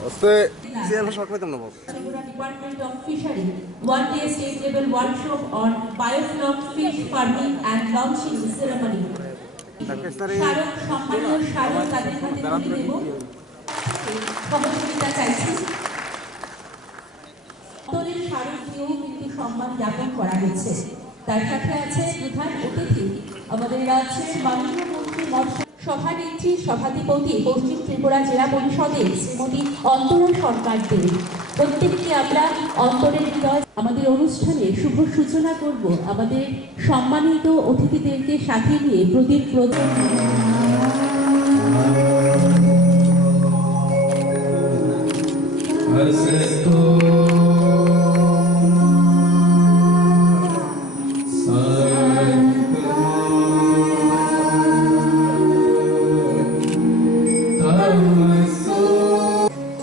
Aste siapa sok betul nopo? Tripura Department of Fishery, one-day state level workshop on biofloc fish farming and launching ceremony. স্মারক সম্মানীয় স্মারক তাদের হাতে তুলে দেব। সহযোগিতা চাইছি। অন্তরের স্মারক দিয়েও কিন্তু সম্মান জ্ঞাপন করা হচ্ছে। তার সাথে আছে প্রধান অতিথি আমাদের রাজ্যের মাননীয় মন্ত্রী মৎস্য সভানেত্রী সভাধিপতি পশ্চিম ত্রিপুরা জেলা পরিষদের শ্রীমতী অন্তরা সরকার দেব। প্রত্যেককে আমরা অন্তরের হৃদয় আমাদের অনুষ্ঠানে শুভ সূচনা করব আমাদের সম্মানিত অতিথিদেরকে সাথে নিয়ে প্রদীপ প্রজ্বলন।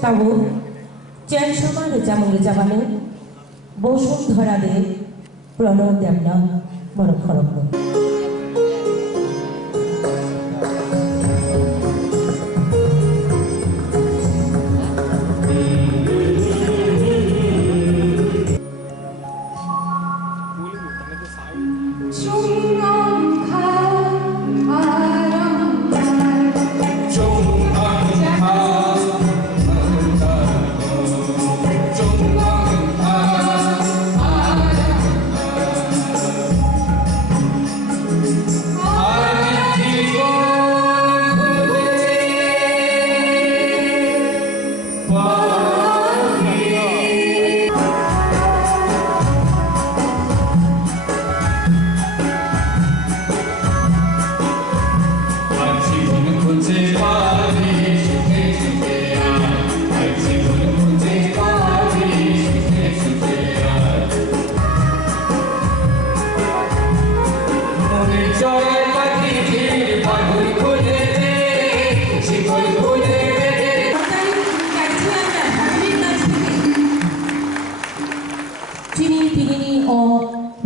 Tahu, jangan sama recah mengeja mana, bosong dhara de, prono demna, morok khorok.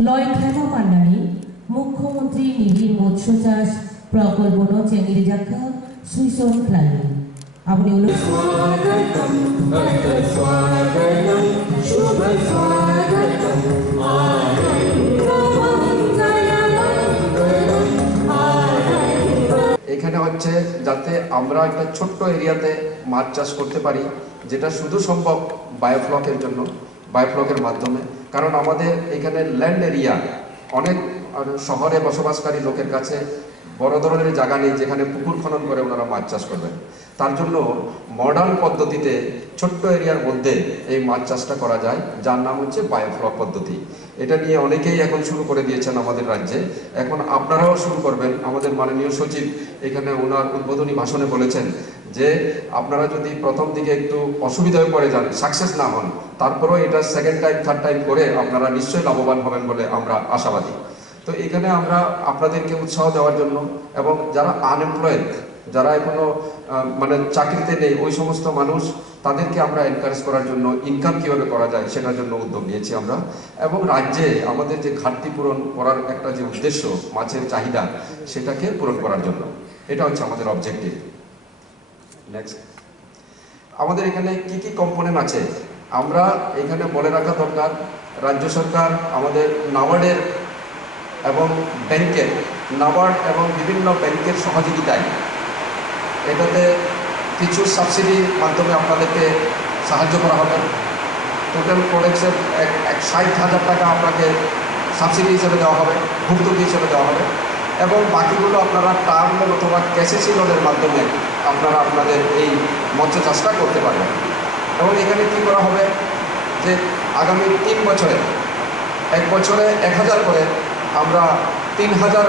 লয় খেমা মান্নানি মুখ্যমন্ত্রী নিবিড় মৎস্য চাষ প্রকল্প চেঙ্গিরি যাক্ষা সুইসন ক্লালি আপনি এখানে হচ্ছে যাতে আমরা একটা ছোট্ট এরিয়াতে মাছ চাষ করতে পারি, যেটা শুধু সম্ভব বায়োফ্লকের জন্য, বায়োফ্লকের মাধ্যমে। কারণ আমাদের এখানে ল্যান্ড এরিয়া অনেক শহরে বসবাসকারী লোকের কাছে বড় ধরনের জায়গা নেই যেখানে পুকুর খনন করে ওনারা মাছ চাষ করবেন। তার জন্য মডার্ন পদ্ধতিতে ছোট্ট এরিয়ার মধ্যে এই মাছ চাষটা করা যায়, যার নাম হচ্ছে বায়োফ্লক পদ্ধতি। এটা নিয়ে অনেকেই এখন শুরু করে দিয়েছেন আমাদের রাজ্যে, এখন আপনারাও শুরু করবেন। আমাদের মাননীয় সচিব এখানে ওনার উদ্বোধনী ভাষণে বলেছেন যে আপনারা যদি প্রথম দিকে একটু অসুবিধায় পড়ে যান, সাকসেস না হন, তারপরেও এটা সেকেন্ড টাইম থার্ড টাইম করে আপনারা নিশ্চয়ই লাভবান হবেন বলে আমরা আশাবাদী। তো এখানে আমরা আপনাদেরকে উৎসাহ দেওয়ার জন্য এবং যারা আনএমপ্লয়েড, যারা এখনো মানে চাকরিতে নেই, ওই সমস্ত মানুষ তাদেরকে আমরা এনকারেজ করার জন্য ইনকাম কীভাবে করা যায় সেটার জন্য উদ্যোগ নিয়েছি আমরা। এবং রাজ্যে আমাদের যে ঘাটতি পূরণ করার একটা যে উদ্দেশ্য, মাছের চাহিদা, সেটাকে পূরণ করার জন্য, এটা হচ্ছে আমাদের অবজেক্টিভ। নেক্সট, আমাদের এখানে কি কি কম্পোনেন্ট আছে আমরা এখানে বলে রাখা দরকার। রাজ্য সরকার আমাদের নাবার্ডের এবং ব্যাংকের, নাবার্ড এবং বিভিন্ন ব্যাংকের সহযোগিতায় এটাতে কিছু সাবসিডির মাধ্যমে আপনাদেরকে সাহায্য করা হবে। টোটাল প্রোডাক্টসের 60,000 টাকা আপনাকে সাবসিডি হিসেবে দেওয়া হবে, ভর্তুকি হিসেবে দেওয়া হবে, এবং বাকিগুলো আপনারা টার্ম লোন অথবা ক্যাসেসি লোনের মাধ্যমে আপনারা আপনাদের এই মৎস্য চাষটা করতে পারবেন। এবং এখানে কী করা হবে যে আগামী 3 বছরে, এক বছরে 1000 করে আমরা 3000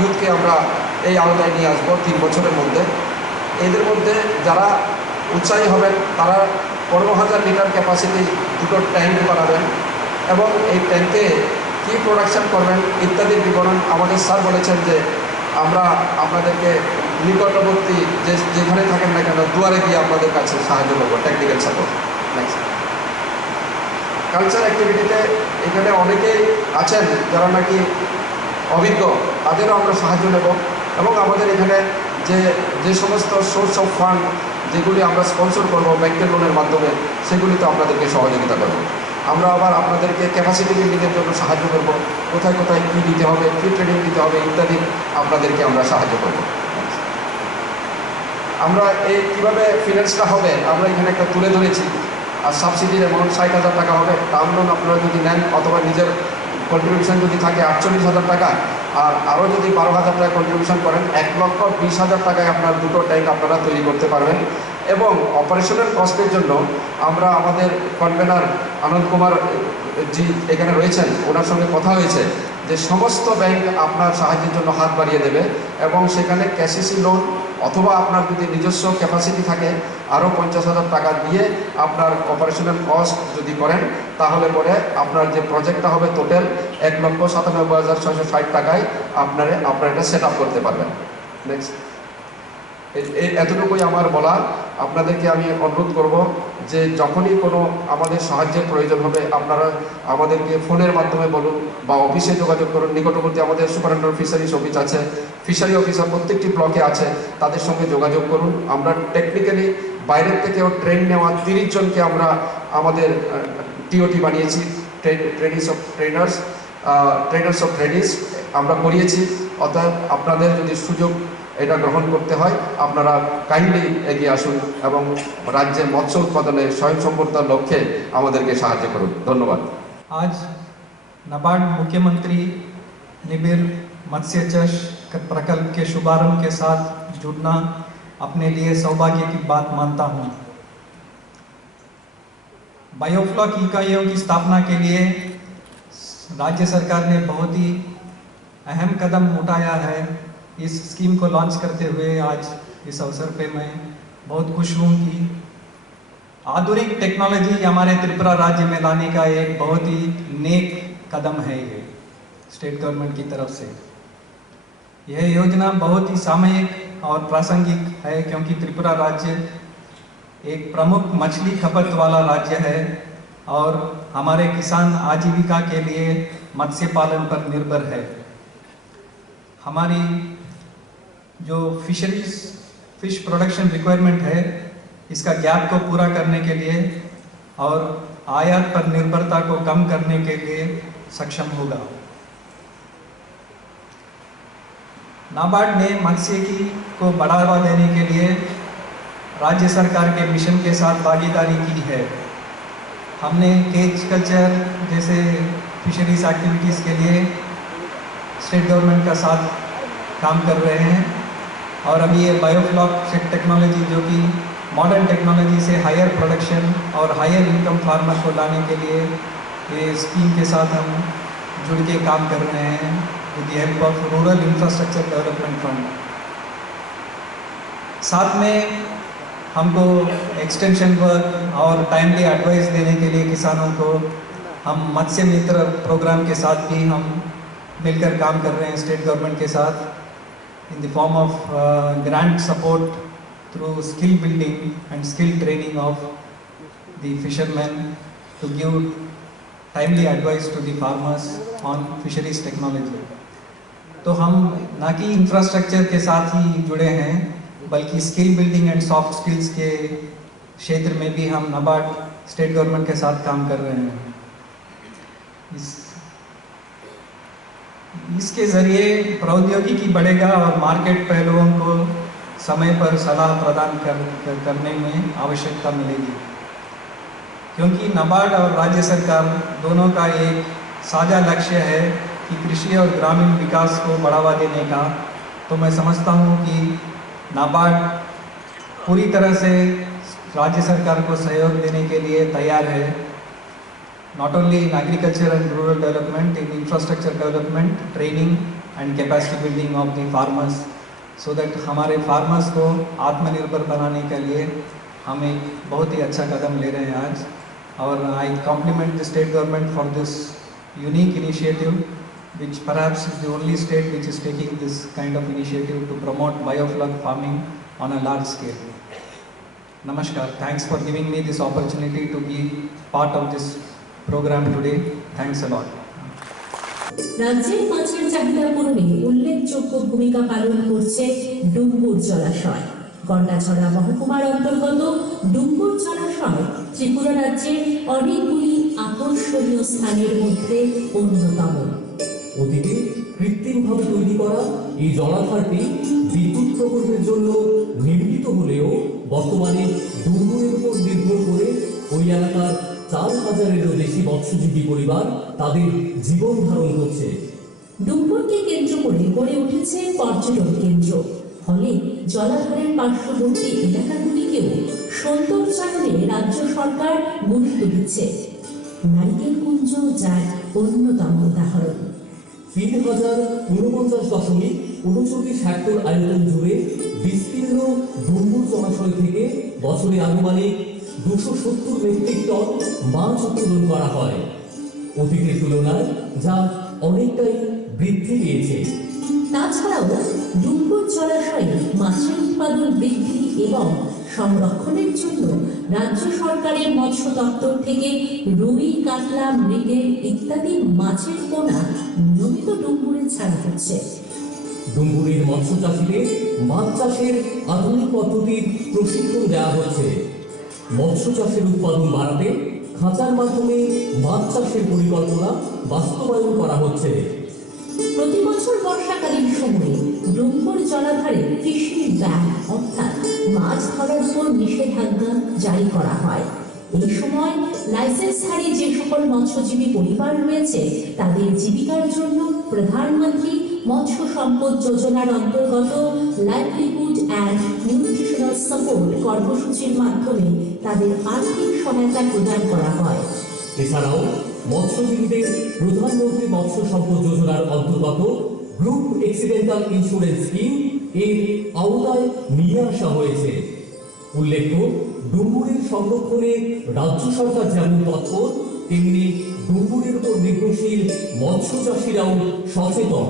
ইউথকে আমরা এই আওতায় নিয়ে আসবো 3 বছরের মধ্যে। এদের মধ্যে যারা উৎসাহী হবেন তারা 15,000 লিটার ক্যাপাসিটি দুটো ট্যাঙ্ক বানাবেন, এবং এই ট্যাঙ্কে কী প্রোডাকশান করবেন ইত্যাদির বিবরণ আমাদের স্যার বলেছেন যে আমরা আপনাদেরকে নিকটবর্তী যেখানে থাকেন না কেন দুয়ারে গিয়ে আপনাদের কাছে সাহায্য করবো, টেকনিক্যাল সাপোর্ট। নেক্সট, কালচার অ্যাক্টিভিটিতে এখানে অনেকেই আছেন যারা নাকি অভিজ্ঞ, তাদেরও আমরা সাহায্য নেব। এবং আমাদের এখানে যে সমস্ত সোর্স অফ ফান্ড যেগুলি আমরা স্পন্সর করব ব্যাংকের লোনের মাধ্যমে, সেগুলিতে আপনাদেরকে সহযোগিতা করব। আমরা আবার আপনাদেরকে ক্যাপাসিটি বিল্ডিংয়ের জন্য সাহায্য করব, কোথায় কোথায় কী দিতে হবে, কী ট্রেনিং দিতে হবে ইত্যাদি আপনাদেরকে আমরা সাহায্য করব। আমরা এই কীভাবে ফিনান্সটা হবে আমরা এখানে একটা তুলে ধরেছি। আর সাবসিডির অ্যামাউন্ট 60,000 টাকা হবে। টার্ম লোন আপনারা যদি নেন অথবা নিজের কন্ট্রিবিউশন যদি থাকে 48,000 টাকা, আর আরও যদি 12,000 টাকা কন্ট্রিবিউশন করেন 1,20,000 টাকায় আপনার দুটো ট্যাঙ্ক আপনারা তৈরি করতে পারবেন। এবং অপারেশনাল কস্টের জন্য আমরা আমাদের কনভেনার আনন্দ কুমার জি এখানে রয়েছেন, ওনার সঙ্গে কথা হয়েছে যে সমস্ত ব্যাংক আপনার সাহায্যের জন্য হাত বাড়িয়ে দেবে এবং সেখানে ক্যাসিসি লোন অথবা আপনার যদি নিজস্ব ক্যাপাসিটি থাকে আরও 50,000 টাকা দিয়ে আপনার অপারেশনাল কস্ট যদি করেন তাহলে পরে আপনার যে প্রজেক্টটা হবে টোটাল 1,97,660 টাকায় আপনারা এটা সেট আপ করতে পারবেন। নেক্সট, এতটুকুই আমার বলা। আপনাদেরকে আমি অনুরোধ করব যে যখনই কোনো আমাদের সাহায্যের প্রয়োজন হবে আপনারা আমাদেরকে ফোনের মাধ্যমে বলুন বা অফিসে যোগাযোগ করুন। নিকটবর্তী আমাদের সুপারিনটেন্ডেন্ট ফিশারিজ অফিস আছে, ফিশারি অফিসার প্রত্যেকটি ব্লকে আছে, তাদের সঙ্গে যোগাযোগ করুন। আমরা টেকনিক্যালি বাইরের থেকেও ট্রেন নেওয়া 30 জনকে আমরা আমাদের টিওটি বানিয়েছি, ট্রেনিস অফ ট্রেনার্স, ট্রেনার্স অফ ট্রেনিস আমরা করিয়েছি। অতএব আপনাদের যদি সুযোগ এটা গ্রহণ করতে হয় আপনারা কাইন্ডলি এগিয়ে আসুন এবং রাজ্যের মৎস্য উৎপাদনে স্বয়ংসম্পূর্ণতার লক্ষ্যে আমাদেরকে সাহায্য করুন। ধন্যবাদ। आज नाबार्ड मुख्यमंत्री निबिर मत्स्य चष प्रकल्प के शुभारंभ के साथ जुड़ना अपने लिए सौभाग्य की बात मानता हूं। बायोफ्लॉक इकाइयों की स्थापना के लिए राज्य सरकार ने बहुत ही अहम कदम उठाया है। इस स्कीम को लॉन्च करते हुए आज इस अवसर पे मैं बहुत खुश हूँ कि आधुनिक टेक्नोलॉजी हमारे त्रिपुरा राज्य में लाने का एक बहुत ही नेक कदम है ये स्टेट गवर्नमेंट की तरफ से। यह योजना बहुत ही सामयिक और प्रासंगिक है क्योंकि त्रिपुरा राज्य एक प्रमुख मछली खपत वाला राज्य है और हमारे किसान आजीविका के लिए मत्स्य पालन पर निर्भर है। हमारी जो फिश प्रोडक्शन रिक्वायरमेंट है इसका गैप को पूरा करने के लिए और आयात पर निर्भरता को कम करने के लिए सक्षम होगा। नाबार्ड ने मत्स्य को बढ़ावा देने के लिए राज्य सरकार के मिशन के साथ भागीदारी की है। हमने केज कल्चर जैसे फिशरीज एक्टिविटीज़ के लिए स्टेट गवर्नमेंट का साथ काम कर रहे हैं और अभी ये बायोफ्लॉक टेक्नोलॉजी जो कि मॉडर्न टेक्नोलॉजी से हायर प्रोडक्शन और हायर इनकम फार्मर को लाने के लिए ये स्कीम के साथ हम जुड़ के काम कर रहे हैं with the help of rural infrastructure development fund. साथ में हमको एक्सटेंशन वर्क और टाइमली एडवाइस देने के लिए किसानों को हम मत्स्य मित्र प्रोग्राम के साथ भी हम मिलकर काम कर रहे हैं स्टेट गवर्नमेंट के साथ in the form of grant support through skill building and skill training of the fishermen to give timely advice to the farmers on fisheries technology। तो हम ना कि इंफ्रास्ट्रक्चर के साथ ही जुड़े हैं बल्कि skill building and soft skills के क्षेत्र में भी हम नाबार्ड स्टेट गवर्नमेंट के साथ काम कर रहे हैं। इसके ज़रिए प्रौद्योगिकी बढ़ेगा और मार्केट पहलुओं को समय पर सलाह प्रदान करने में आवश्यकता मिलेगी क्योंकि नाबार्ड और राज्य सरकार दोनों का एक साझा लक्ष्य है कि कृषि और ग्रामीण विकास को बढ़ावा देने का। तो मैं समझता हूँ कि नाबार्ड पूरी तरह से राज्य सरकार को सहयोग देने के लिए तैयार है, not only in agriculture and rural development, in infrastructure development, training and capacity building of the farmers, so that हमारे farmers को आत्मनिर्भर बनाने के लिए हम एक बहुत ही अच्छा कदम ले रहे हैं आज। और I compliment the state government for this unique initiative, which perhaps is the only state which is taking this kind of initiative to promote biofloc farming on a large scale. Namaskar. Thanks for giving me this opportunity to be part of this program today. Thanks a lot. রাজ্যের মাছের চাহিদা পূরণে উল্লেখযোগ্য ভূমিকা পালন করছে ডুম্বুর জলাশয়। গন্ডাছড়া মহকুমার অন্তর্গত ডুম্বুর জলাশয় ত্রিপুরা রাজ্যের অনেকগুলি আকর্ষণীয় স্থানের মধ্যে অন্যতম। অতীতে কৃত্রিমভাবে তৈরি করা এই জলাধারটি বিদ্যুৎ প্রকল্পের জন্য নির্মিত হলেও বর্তমানে ডুম্বুরের উপর নির্ভর করে ওই এলাকার 4,000-এরও বেশি মৎস্যজীবী পরিবার তাদের জীবন ধারণ করছে। ডুম্বুরকে কেন্দ্র করে গড়ে উঠেছে পর্যটন কেন্দ্র, ফলে জলাধারের পার্শ্ববর্তী এলাকাগুলিকেও সৌন্দর্যায়নে রাজ্য সরকার গুরুত্ব দিচ্ছে। নারিকেল কুঞ্জ যার অন্যতম উদাহরণ। 3,049.39 হেক্টর আয়তন জুড়ে বিস্তীর্ণ ডুম্বুর জলাশয় থেকে বছরে আনুমানিক 270 মেট্রিক টন মাছ উৎপাদন করা হয়। অতীতের তুলনায় যা অনেকটাই বৃদ্ধি পেয়েছে। তাছাড়াও ডুম্বুর জলাশয়ে মাছের উৎপাদন বৃদ্ধি এবং সংরক্ষণের জন্য রাজ্য সরকারের মৎস্য দপ্তর থেকে রুই, কাতলা, মৃগেল ইত্যাদি মাছের পোনা নিয়মিত ডুম্বুরে ছাড়া হচ্ছে। ডুম্বুরের মৎস্য চাষীদের মাছ চাষের আধুনিক পদ্ধতির প্রশিক্ষণ দেওয়া হচ্ছে। মৎস্য চাষের উৎপাদন বাড়াতে খাঁচার মাধ্যমে মাছ চাষের পরিকল্পনা বাস্তবায়ন করা হচ্ছে। প্রতি বছর বর্ষাকালীন সময়ে ডুম্বুর জলাধারে ফিশিং ব্যান অর্থাৎ মাছ ধরার উপর নিষেধাজ্ঞা জারি করা হয়। এই সময় লাইসেন্সধারী যে সকল মৎস্যজীবী পরিবার রয়েছে তাদের জীবিকার জন্য প্রধানমন্ত্রী মৎস্য সম্পদ যোজনার অন্তর্গত লাইভলিহুড অ্যান্ড নিউট্রিশনাল সাপোর্ট কর্মসূচির মাধ্যমে তাদের আর্থিক সহায়তা প্রদান করা হয়। এছাড়াও মৎস্যজীবীদের প্রধানমন্ত্রী মৎস্য সম্পদ যোজনার অন্তর্গত গ্রুপ অ্যাক্সিডেন্টাল ইন্স্যুরেন্স স্কিম এর আওতায় নিয়ে আসা হয়েছে। উল্লেখ্য, ডুম্বুরের সংরক্ষণে রাজ্য সরকার যেমন তৎপর, তেমনি ডুম্বুরের উপর নির্ভরশীল মৎস্য চাষীরাও সচেতন।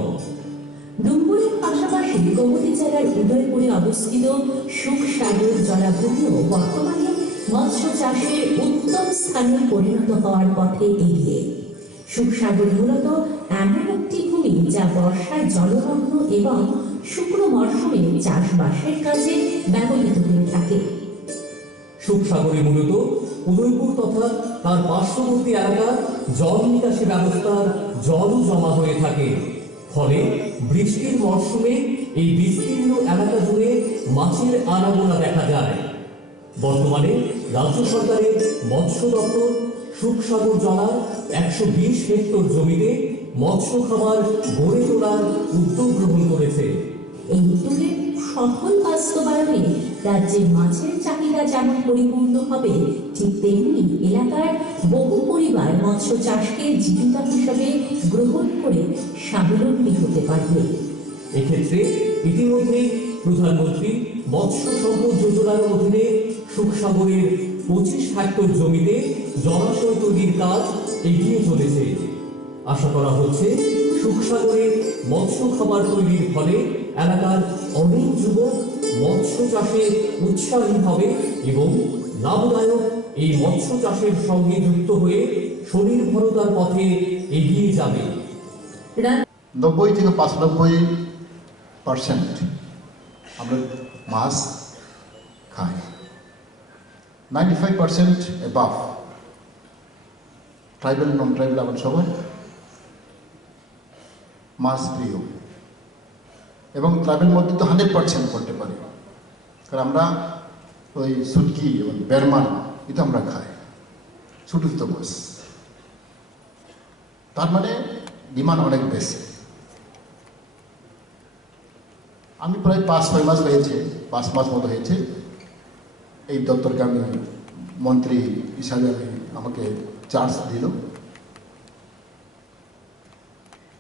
ডুম্বুরের পাশাপাশি গোমতী জেলার উদয়পুরে অবস্থিত সুখসাগর জলাভূমিও বর্তমানে মৎস্য চাষের উত্তম স্থানে পরিণত হওয়ার পথে এগিয়ে। সুখসাগর মূলত এমন একটি ভূমি যা বর্ষায় জলমগ্ন এবং শুকনো মরশুমে চাষবাসের কাজে ব্যবহৃত হয়ে থাকে। সুখসাগরে মূলত উদয়পুর তথা তার পার্শ্ববর্তী এলাকার জল নিকাশি ব্যবস্থার জলও জমা হয়ে থাকে। ফলে বৃষ্টির মরশুমে এই বিস্তীর্ণ এলাকা জুড়ে মাছের আনাগোনা দেখা যায়। বর্তমানে রাজ্য সরকারের মৎস্য দপ্তর সুখসাগর জলার 120 হেক্টর জমিতে মৎস্য খামার গড়ে তোলার উদ্যোগ গ্রহণ করেছে। এই উদ্যোগের সফল বাস্তবায়নে রাজ্যের মাছের চাহিদা যেমন পরিপূর্ণ হবে, ঠিক তেমনি এলাকার বহু পরিবার মৎস্য চাষকে জীবিকা হিসাবে গ্রহণ করে স্বাবলম্বী হতে পারবে। এক্ষেত্রে ইতিমধ্যেই প্রধানমন্ত্রী মৎস্য সম্পদ যোজনার অধীনে সুখসাগরের 25 হেক্টর জমিতে জলাশয় তৈরির কাজ এগিয়ে চলেছে। আশা করা হচ্ছে সুখসাগরে মৎস্য খামার তৈরির ফলে এলাকার অনেক যুবক মৎস্য চাষে উৎসাহী হবে এবং লাভদায়ক এই মৎস্য চাষের সঙ্গে যুক্ত হয়ে স্বনির্ভরতার পথে এগিয়ে যাবে। 90 থেকে 95% আমরা মাছ খাই, 95% অ্যাবাভ ট্রাইবাল নন ট্রাইবাল আমার সবাই মাছ প্রিয়, এবং ট্রাইবেল মধ্যে তো 100% করতে পারি, কারণ আমরা ওই সুটকি এবং বেরমান এটা আমরা খাই, ছোটো ছোটো মাছ। তার মানে ডিমান্ড অনেক বেশি। আমি প্রায় 5-6 মাস হয়েছে, 5 মাস মতো হয়েছে এই দপ্তরকে আমি মন্ত্রী হিসাবে আমাকে চার্জ দিল।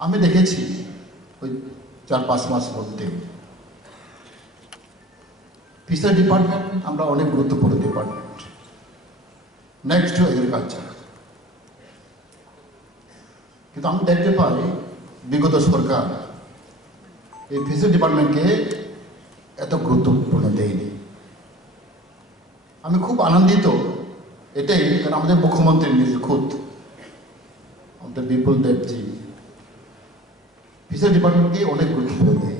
আমি দেখেছি ওই 4-5 মাস মধ্যে ফিশারি ডিপার্টমেন্ট আমরা অনেক গুরুত্বপূর্ণ ডিপার্টমেন্ট, নেক্সট টু এগ্রিকালচার। কিন্তু আমি দেখতে পাই বিগত সরকার এই ফিশারি ডিপার্টমেন্টকে এত গুরুত্বপূর্ণ দেয়নি। আমি খুব আনন্দিত এটাই, কারণ আমাদের মুখ্যমন্ত্রী নিজে খুদ আমাদের বিপুল দেবজি ফিশারি ডিপার্টমেন্টকে অনেক গুরুত্বপূর্ণ দেয়।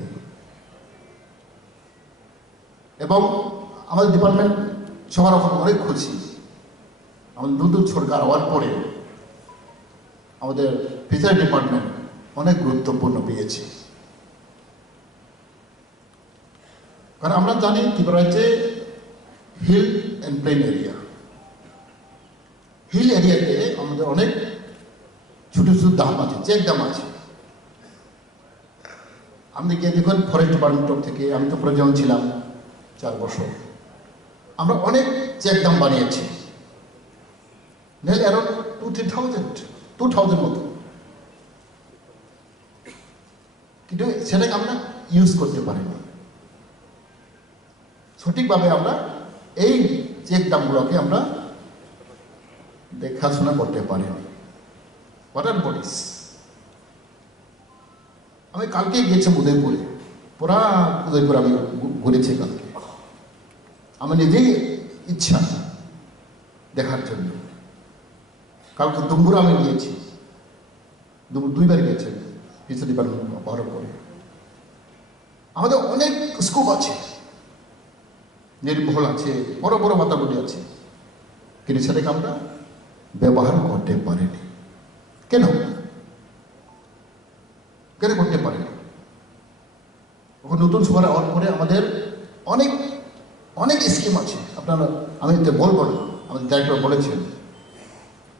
এবং আমাদের ডিপার্টমেন্ট সবার এখন অনেক খুশি। আমাদের নতুন সরকার হওয়ার পরে আমাদের ফিশারি ডিপার্টমেন্ট অনেক গুরুত্বপূর্ণ পেয়েছে। কারণ আমরা জানি ত্রিপুরা হচ্ছে hill and plain area. Hill এরিয়াতে আমাদের অনেক ছোটো ছোটো দাম আছে, চেক দাম আছে। আপনি গিয়ে দেখুন ফরেস্ট ডিপার্টমেন্ট থেকে, আমি তো প্রয়োজন ছিলাম 4 বছর, আমরা অনেক চেক দাম বানিয়েছি, নেল অ্যারাউন্ড 2,000 মতো, কিন্তু সেটাকে আমরা ইউজ করতে পারিনি সঠিকভাবে। আমরা এই চেক দামগুলোকে আমরা দেখাশোনা করতে পারিনি। ওয়াটার বডিস, আমি কালকে গিয়েছি উদয়পুরে, পুরা উদয়পুর আমি ঘুরেছি কালকে। আমার নিজেই ইচ্ছা দেখার জন্য। কালকে দুম্বুর আমি গিয়েছি, দুম্বুর 2 বার গিয়েছি ফিশারি ডিপার্টমেন্ট পাওয়ার পরে। আমাদের অনেক স্কোপ আছে, নির্মহল আছে, বড় বড় মাতাগুলি আছে, কিন্তু সেটাকে আমরা ব্যবহার করতে পারিনি। কেন করতে পারিনি? ওখানে নতুন সবার হওয়ার পরে আমাদের অনেক অনেক স্কিম আছে। আপনারা, আমি বলবো না, আমাদের ডাইরেক্টর বলেছেন,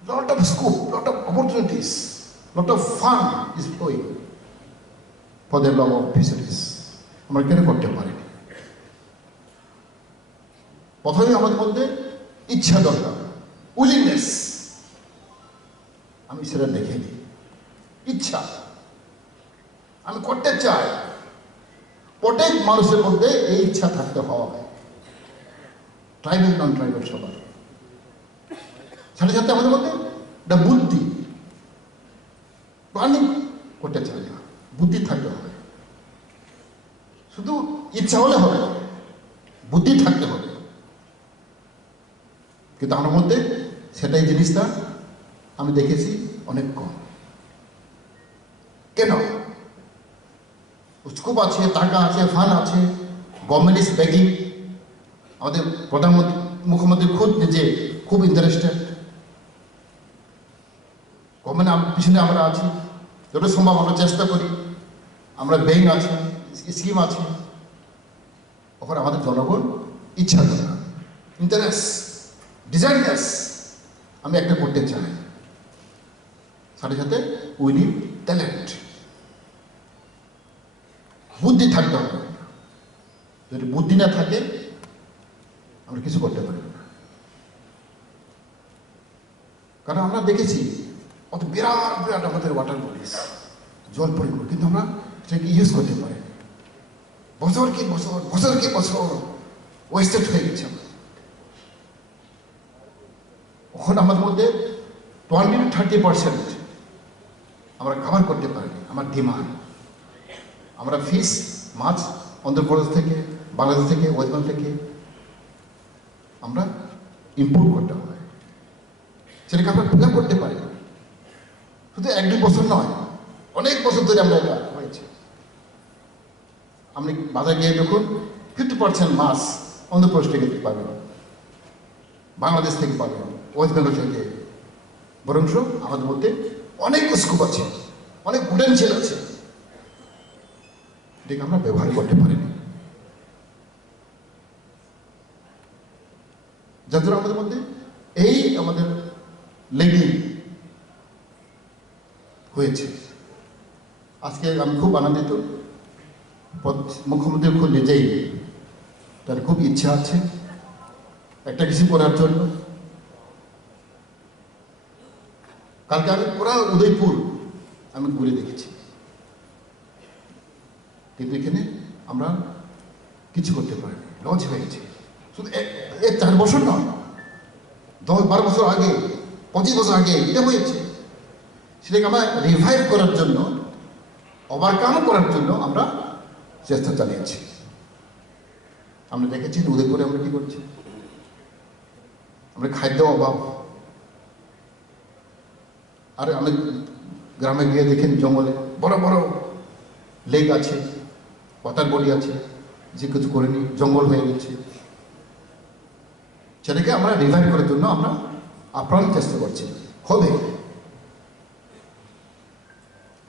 lot of scope, lot of opportunities, lot of fun is flowing for the love of fisheries. আমরা কেন করতে পারিনি? প্রথমে আমাদের মধ্যে ইচ্ছা দরকার, উইলিংনেস। আমি সেটা দেখিনি, ইচ্ছা আমি করতে চাই। প্রত্যেক মানুষের মধ্যে এই ইচ্ছা থাকতে হয়, ট্রাইবাল নন ট্রাইবাল সবার সাথে সাথে আমাদের মধ্যে একটা বুদ্ধি, প্ল্যানিং করতে চাই না, বুদ্ধি থাকতে হবে। শুধু ইচ্ছা হলে হবে না, বুদ্ধি থাকতে হবে। কিন্তু আমার মধ্যে সেটাই জিনিসটা আমি দেখেছি অনেক কম। কেন? স্কোপ আছে, টাকা আছে, ফান্ড আছে, গভর্নমেন্ট ইজ ব্যাকিং। আমাদের প্রধানমন্ত্রী, মুখ্যমন্ত্রী খুব নিজে খুব ইন্টারেস্টেড। গভর্নমেন্ট পিছনে আমরা আছি, যত সম্ভব আমরা চেষ্টা করি। আমরা ব্যাংক আছে, স্কিম আছে। ওখানে আমাদের জনগণ ইচ্ছা করে, ইন্টারেস্ট, ডিজাইনার্স, আমি একটা করতে চাই। সাথে সাথে উই নিড ট্যালেন্ট, বুদ্ধি থাকতে হবে। যদি বুদ্ধি না থাকে আমরা কিছু করতে পারি না। কারণ আমরা দেখেছি অত বিরাট বিরাট আমাদের ওয়াটার বডিস, জল পরিমাণ, কিন্তু আমরা সেটাকে ইউজ করতে পারি। বছর কি বছর ওয়েস্টেড হয়ে গেছে। ওখানে আমাদের মধ্যে 20 to 30% আমরা কভার করতে পারিনি আমার ডিমান্ড। আমরা ফিশ, মাছ অন্ধ্রপ্রদেশ থেকে, বাংলাদেশ থেকে, ওয়েস্ট বেঙ্গল থেকে আমরা ইম্পোর্ট করতে হয়, সেটাকে আমরা ফিল আপ করতে পারি না। শুধু 1-2 বছর নয়, অনেক বছর ধরে আমরা এটা হয়েছে। আপনি বাজারে গিয়ে দেখুন 50% মাছ অন্ধ্রপ্রদেশ থেকে পাবেন, বাংলাদেশ থেকে পাবেন, ওয়েস্ট বেঙ্গল থেকে। বরঞ্চ আমাদের মধ্যে অনেক স্কোপ আছে, অনেক পোটেনশিয়াল আছে, এটাকে আমরা ব্যবহার করতে পারিনি। যার জন্য আমাদের মধ্যে এই আমাদের লেগিং হয়েছে। আজকে আমি খুব আনন্দিত, মুখ্যমন্ত্রী খুব নিজেই তার খুব ইচ্ছা আছে একটা কিছু করার জন্য। কালকে আমি পুরা উদয়পুর আমি ঘুরে দেখেছি, কিন্তু এখানে আমরা কিছু করতে পারিনি, লঞ্চ হয়ে গেছে। শুধু 4 বছর নয়, 10-12 বছর আগে, 25 বছর আগে এটা হয়েছে। সেটাকে আমরা রিভাইভ করার জন্য, ওভারকাম করার জন্য আমরা চেষ্টা চালিয়েছি। আমরা দেখেছি উদয়পুরে আমরা কি করছি, আমরা খাদ্য অভাব। আর আমি গ্রামে গিয়ে দেখেন জঙ্গলে বড় বড় লেক আছে, ওয়াটার বডি আছে, যে কিছু করেনি, জঙ্গল হয়ে গেছে, সেটাকে আমরা রিভাইভ করার জন্য আমরা আপ্রাণ চেষ্টা করছি। হবে।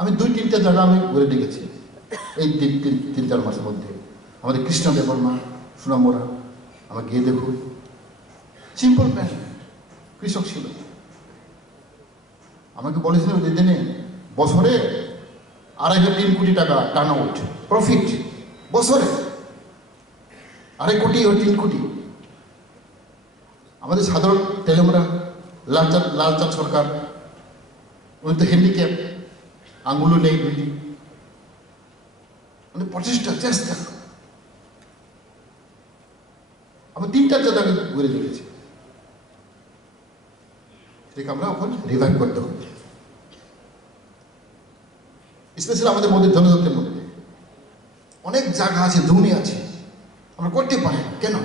আমি 2-3টা জায়গা আমি ঘুরে দেখেছি এই 3-4 মাসের মধ্যে। আমাদের কৃষ্ণদেববর্মা, সুনামুরা, আমরা গিয়ে দেখুন, সিম্পল প্ল্যান, কৃষক ছিল, আমাকে বলেছিল যে দিনে বছরে 2.5-3 কোটি টাকা টার্ন আউট প্রফিট, বছরে 2.5 কোটি ও 3 কোটি। আমাদের সাধারণ তেলেমরা লালচাঁদ সরকার, উনি তো হ্যান্ডিক্যাপ, আঙুলও নেই দুটি, মানে প্রচেষ্টা চেষ্টা। আমি 3টা জায়গাকে ঘুরে দেখেছি, সেটাকে আমরা এখন রিভাইভ করতে হবে। স্পেশালি আমাদের মধ্যে জনজাতির মধ্যে অনেক জায়গা আছে, জমি আছে, আমরা করতে পারি কেন?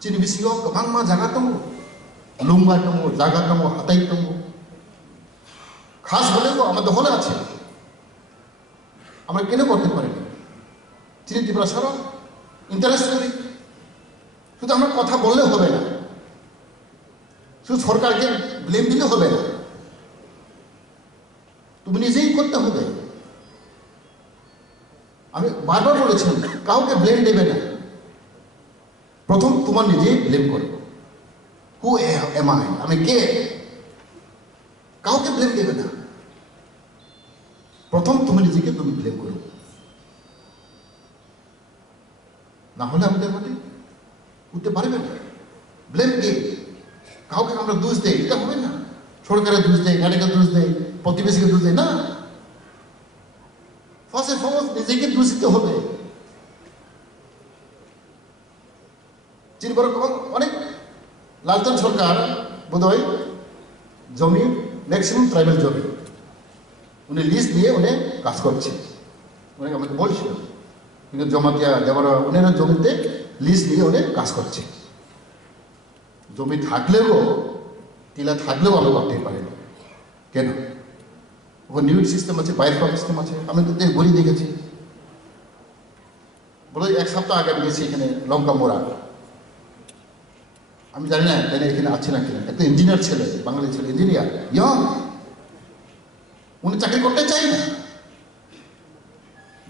চিনি বিসিও বাংমা জায়গা তঙ্গ, লুঙ্গা তঙ্গ, জায়গা তঙ্গ, হাতাই তঙ্গ, খাস হলেও আমাদের হলে আছে, আমরা কেন করতে পারি? চিনি ত্রিপুরা সরব ইন্টারেস্টলি শুধু আমরা কথা বললে হবে না, শুধু সরকারকে ব্লেম দিলে হবে না, তুমি নিজেই করতে হবে। আমি বারবার বলেছি কাউকে ব্লেম দেবে না, প্রথম তোমার নিজেই ব্লেম করো। হু এম আই, আমি কে? কাউকে ব্লেম দেবে না, প্রথম তুমি নিজেকে তুমি ব্লেম করো, না হলে আমাদের মধ্যে উঠতে পারবে না। ব্লেম কে? কাউকে আমরা দোষ দেই, এটা হবে না। সরকারের দোষ দেয়, গাড়িকে দোষ দেয়, প্রতিবেশীকে দোষ দেয় না। ফার্স্ট এন্ড ফরমোস্ট নিজেকে দোষ দিতে হবে। অনেক লালচাঁদ সরকার বোধহয় জমি, ম্যাক্সিমাম ট্রাইবেল জমি উনি লিস্ট দিয়ে উনি কাজ করছে, উনি আমাকে বলছিল, কিন্তু জমাতিয়া দেওয়ার উনারা জমিতে লিস্ট দিয়ে উনি কাজ করছে। জমি থাকলেও, টিলা থাকলেও আমরা করতে পারি না কেন? ওখানে নিউট সিস্টেম আছে, বাইফ্লক সিস্টেম আছে, আমি তো ঘুরি দেখেছি। বলে 1 সপ্তাহ আগে আমি গেছি এখানে লঙ্কা মোড়া, আমি জানি না তাই এখানে আছে না কিনা, একটা ইঞ্জিনিয়ার ছেলে, বাঙালি ছেলে, ইঞ্জিনিয়ার, ইয়ং, উনি চাকরি করতে চাই না।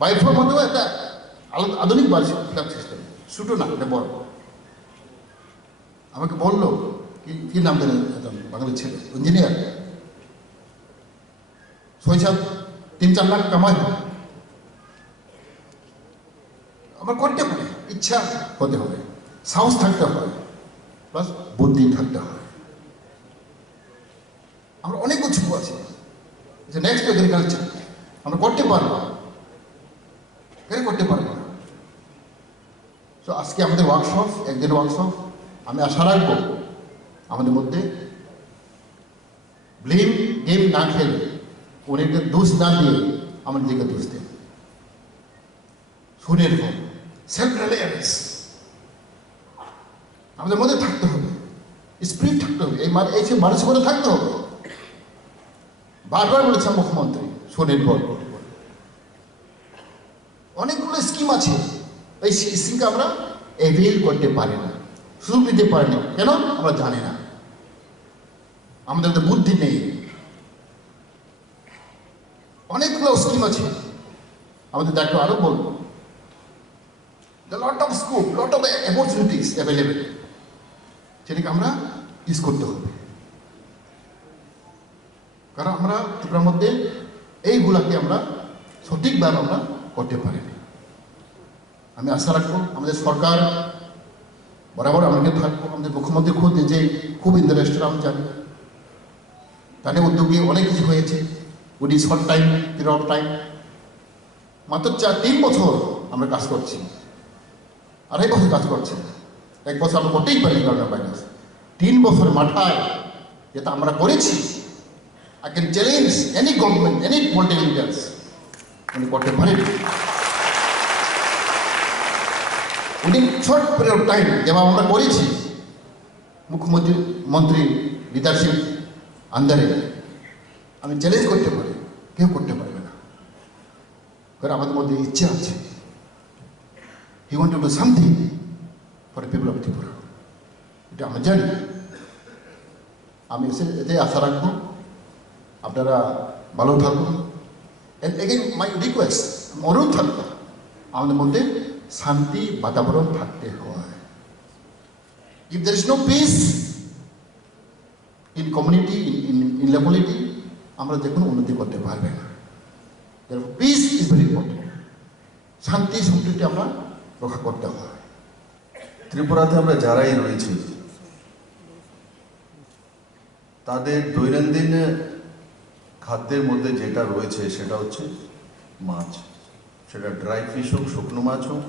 বাইফ্লক মধ্যেও একটা আধুনিক বাইফ্লক সিস্টেম, ছোটো না, এটা বড়। আমাকে বললো কি নাম জানেন, বাঙালি ছেলে, ইঞ্জিনিয়ার, 6-7-3-4 লাখ কামাই। আমার করতে পারে, ইচ্ছা হতে হবে, সাহস থাকতে হয়, প্লাস বুদ্ধি থাকতে হয়। আমরা অনেক কিছু আছে যে নেক্সট এগ্রিকালচার আমরা করতে পারবো, কেন করতে পারবো না? তো আজকে আমাদের ওয়ার্কশপ, একদিন ওয়ার্কশপ, আমি আশা রাখবো আমাদের মধ্যে ব্লেম গেম না খেলে, ওদেরকে দোষ না দিয়ে আমার দিকে দোষ দেন। শুনের হোক, সেলফ রিলায়েন্স আমাদের মধ্যে থাকতে হবে, স্পিরিট থাকতে হবে, এই মানসিকতা থাকতে হবে। বারবার বলেছেন মুখ্যমন্ত্রী স্বনির্ভর, অনেকগুলো স্কিম আছে, এই স্কিমকে আমরা এভেল করতে পারি না, সুযোগ দিতে পারি না কেন? আমরা জানি না, আমাদের তো বুদ্ধি নেই। অনেকগুলো স্কিম আছে, আমাদের দায়িত্ব আরো বলবো, lot of scope, lot of opportunities available, সেটাকে আমরা ইউজ করতে হবে। কারণ আমরা ত্রিপুরার মধ্যে এইগুলাকে আমরা সঠিকভাবে আমরা করতে পারিনি। আমি আশা রাখবো আমাদের সরকার বরাবর আমাকে থাকবো, আমাদের মুখ্যমন্ত্রী খুব নিজেই খুব ইন্টারেস্টেড, আমি জানি, তাদের উদ্যোগে অনেক কিছু হয়েছে। উনি short time, period of time, মাত্র 3 বছর আমরা কাজ করছি, 2.5 বছর কাজ করছি, 1 বছর আমরা করতেই পারি করোনা ভাইরাস, 3 বছর মাথায় যেটা আমরা করেছি, I can challenge any government, any political leaders, উনি করতে পারেন। উনি শর্ট পিরিয়ড অফ টাইম যেভাবে আমরা করেছি, মুখ্যমন্ত্রী লিডারশিপ আন্ডারে, আমি চ্যালেঞ্জ করতে পারি, কেউ করতে পারবে না, কারণ আমাদের মধ্যে ইচ্ছা আছে। He want to do something for people of Tripura. এটা আমরা জানি। আমি এতে আশা রাখবো আপনারা ভালো থাকুন। এগেন মাই রিকোয়েস্ট, অনুরোধ থাকবে আমাদের মধ্যে শান্তি বাতাবরণ থাকতে হয়। If there is no peace in community, in locality, আমরা যে কোনো উন্নতি করতে পারবে না। Peace is very important. শান্তি সম্প্রীতি আমরা রক্ষা করতে হয়। ত্রিপুরাতে আমরা যারাই রয়েছি তাদের দৈনন্দিন খাদ্যের মধ্যে যেটা রয়েছে সেটা হচ্ছে মাছ, সেটা ড্রাই ফিশ হোক, শুকনো মাছ হোক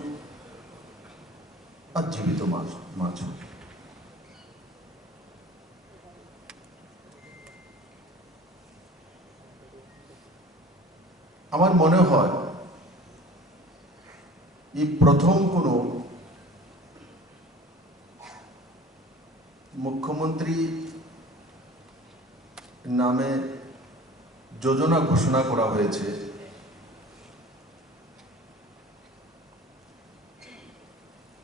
আর জীবিত মাছ হোক। আমার মনে হয় এই প্রথম কোনো মুখ্যমন্ত্রী নামে যোজনা ঘোষণা করা হয়েছে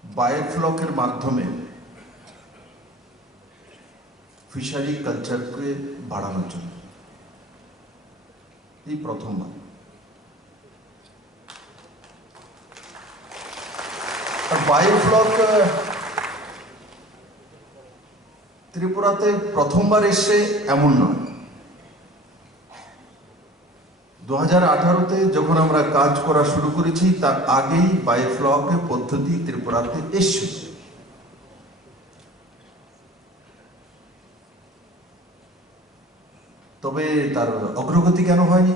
বায়োফ্লকের মাধ্যমে ফিশারি কালচারকে বাড়ানোর জন্য। এই প্রথমবার। বায়োফ্লক ত্রিপুরাতে প্রথমবার এসে এমন নয়। 2018-তে যখন আমরা কাজ করা শুরু করেছি তার আগেই বায়োফ্লক পদ্ধতি ত্রিপুরাতে এসেছে। তবে তার অগ্রগতি কেন হয়নি?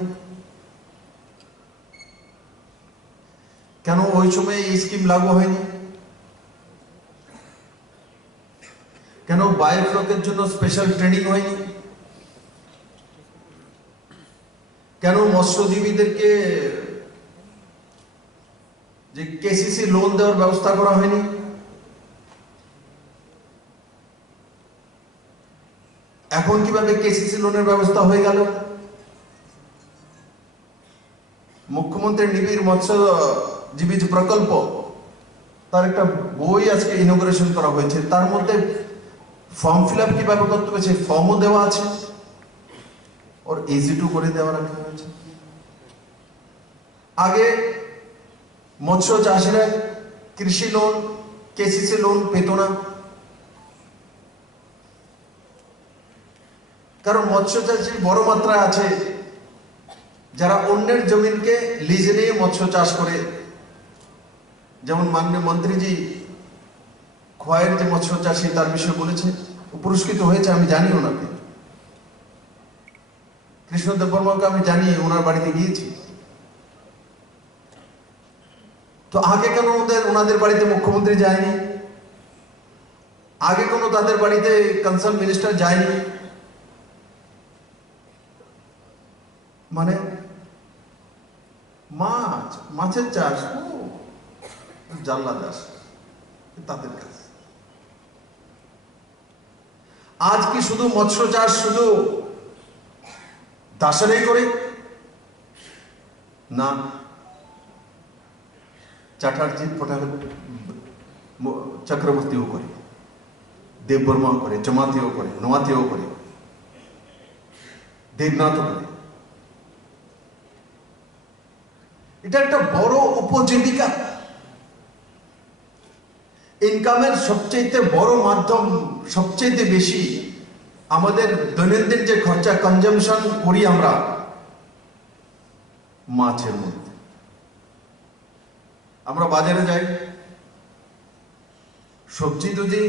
কেন ওই সময় এই স্কিম লাগু হয়নি? কেন বায়োফ্লকের জন্য স্পেশাল ট্রেনিং হয়নি? কেন মৎস্যজীবীদেরকে যে কেসিসি লোন দেওয়ার ব্যবস্থা করা হয়নি? এখন কিভাবে কেসিসি লোনের ব্যবস্থা হয়ে গেল? মুখ্যমন্ত্রী নিবিড় মৎস্যজীবী যে প্রকল্প, তার একটা বই আজকে ইনোগ্রেশন করা হয়েছে। তার মধ্যে ফর্ম ফিল আপ কিভাবে করতে হবে সেই ফর্মও দেওয়া আছে, ওর ইজি-টু করে দেওয়া রাখা হয়েছে। আগে মৎস্য চাষিরা কৃষি লোন, কেসিসি লোন পেত না, কারণ মৎস্য চাষি বড় মাত্রায় আছে যারা অন্যের জমিনকে লিজে নিয়ে মৎস্য চাষ করে। যেমন মাননীয় মন্ত্রীজি খোয়াইয়ের যে মৎস্য চাষি তার বিষয়ে বলেছে, পুরস্কৃত হয়েছে, আমি জানি ওনাকে। কৃষ্ণদেব বর্মাকে আমি জানি, ওনার বাড়িতে গিয়েছি। তো আগে কেন ওনাদের বাড়িতে মুখ্যমন্ত্রী যায়নি? আগে কোনো তাদের বাড়িতে কনসার্ন মিনিস্টার যায়নি? মানে মাছের চাষ জাল্লা দাস তাদের কাজ। আজ কি শুধু মৎস্য চাষ শুধু দাসেরাই করে? না, চ্যাটার্জি চক্রবর্তীও করে, দেববর্মাও করে, জমাতিও করে, নোয়াতিও করে, দেবনাথও করে। এটা একটা বড় উপজীবিকা, ইনকামের সবচেয়ে বড় মাধ্যম, সবচেয়ে বেশি আমাদের দৈনন্দিন যে খরচা কনজামশন করি আমরা মাছের মধ্যে। আমরা বাজারে যাই, সবজি যদি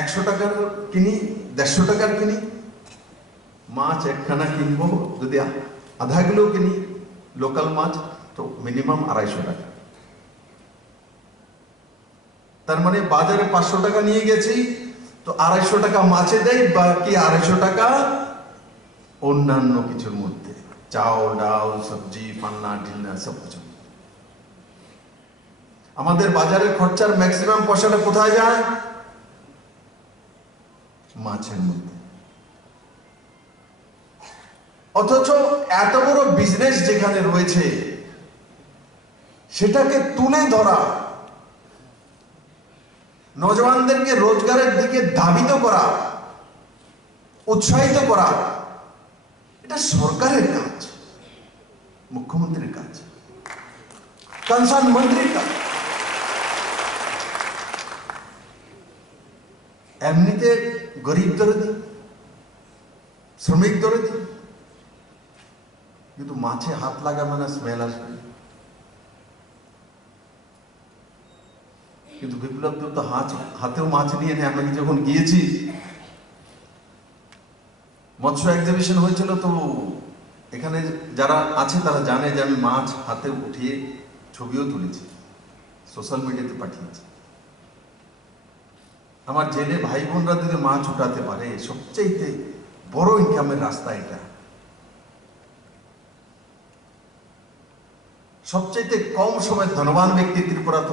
100 টাকার কিনি, 150 টাকার কিনি, মাছ একখানা কিনবো যদি আধা কিলো কিনি লোকাল মাছ, তো মিনিমাম 250 টাকা। তার মানে বাজারে 500 টাকা নিয়ে গেছি, তো 250 টাকা মাছে দেয়, বাকি 250 টাকা অন্যান্য কিছুর মধ্যে, চাল ডাল সবজি পান্না ডিন্না সব কিছু। আমাদের বাজারের খরচার ম্যাক্সিমাম পয়সাটা কোথায় যায়? মাছের মধ্যে। অথচ এত বড় বিজনেস যেখানে রয়েছে সেটাকে তুলে ধরা নজওয়ানদেরকে রোজগারের দিকে ধাবিত করা, উৎসাহিত করা, এটা সরকারের কাজ, মুখ্যমন্ত্রীর কাজ, কনসার্ন মন্ত্রীর কাজ। এমনিতে গরিব দরদি, শ্রমিক দরদি, কিন্তু মাছে হাত লাগাবে না, স্মেল আসবে। কিন্তু বিপ্লব দেব তো হাতেও মাছ নিয়ে নেয়। আমরা যখন গিয়েছি, মৎস্য এক্সিবিশন হয়েছিল, তো এখানে যারা আছে তারা জানে যে আমি মাছ হাতে উঠিয়ে ছবিও তুলেছি, সোশ্যাল মিডিয়াতে পাঠিয়েছি। আমার জেলে ভাই বোনরা যদি মাছ উঠাতে পারে, সবচেয়ে বড় ইনকামের রাস্তা এটা। সবচেয়ে কম সময় ধনবান ব্যক্তি ত্রিপুরাতে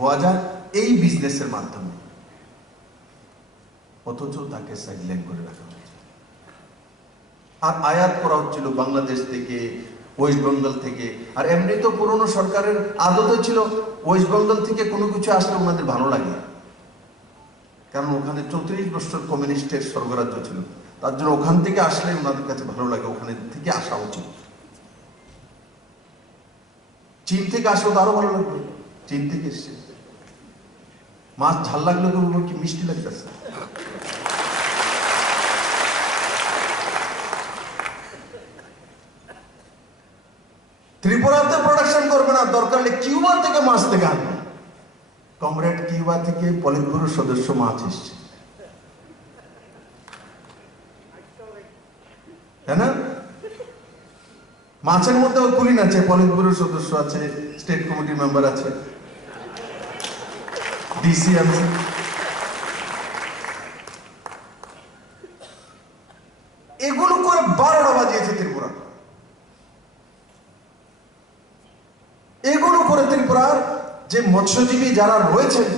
হওয়া যায় এই বিজনেসের মাধ্যমে, অথচ তাকে সাইডলাইন করে রাখা হয়েছে। আর আয়াত করা হচ্ছিল বাংলাদেশ থেকে, ওয়েস্ট বেঙ্গল থেকে। আর এমনি তো পুরনো সরকারের আদত ছিল ওয়েস্ট বেঙ্গল থেকে কোনো কিছু আসলে ওনাদের ভালো লাগে, কারণ ওখানে 34 বছর কমিউনিস্টের স্বর্গরাজ্য ছিল। তার জন্য ওখান থেকে আসলে ওনাদের কাছে ভালো লাগে, ওখানে থেকে আসা উচিত। চীন থেকে আসলে আরো ভালো লাগবে। চীন থেকে এসছে, মাছ ঝাল লাগলো কি মিষ্টি লাগতেছে। ত্রিপুরাতে প্রোডাকশন করবে না, দরকার হলে কিউবা থেকে মাছ থেকে আনবে। কমরেড কিউবা থেকে পলিট ব্যুরোর সদস্য মাছ এসছে, তাই না? মাছের মধ্যে কুলিন আছে, পলিট ব্যুরোর সদস্য আছে, স্টেট কমিটির মেম্বার আছে, ডিসি আছে। এগুলো করে 12টা বাজিয়েছে ত্রিপুরা। এগুলো করে ত্রিপুরার যে মৎস্যজীবী যারা রয়েছেন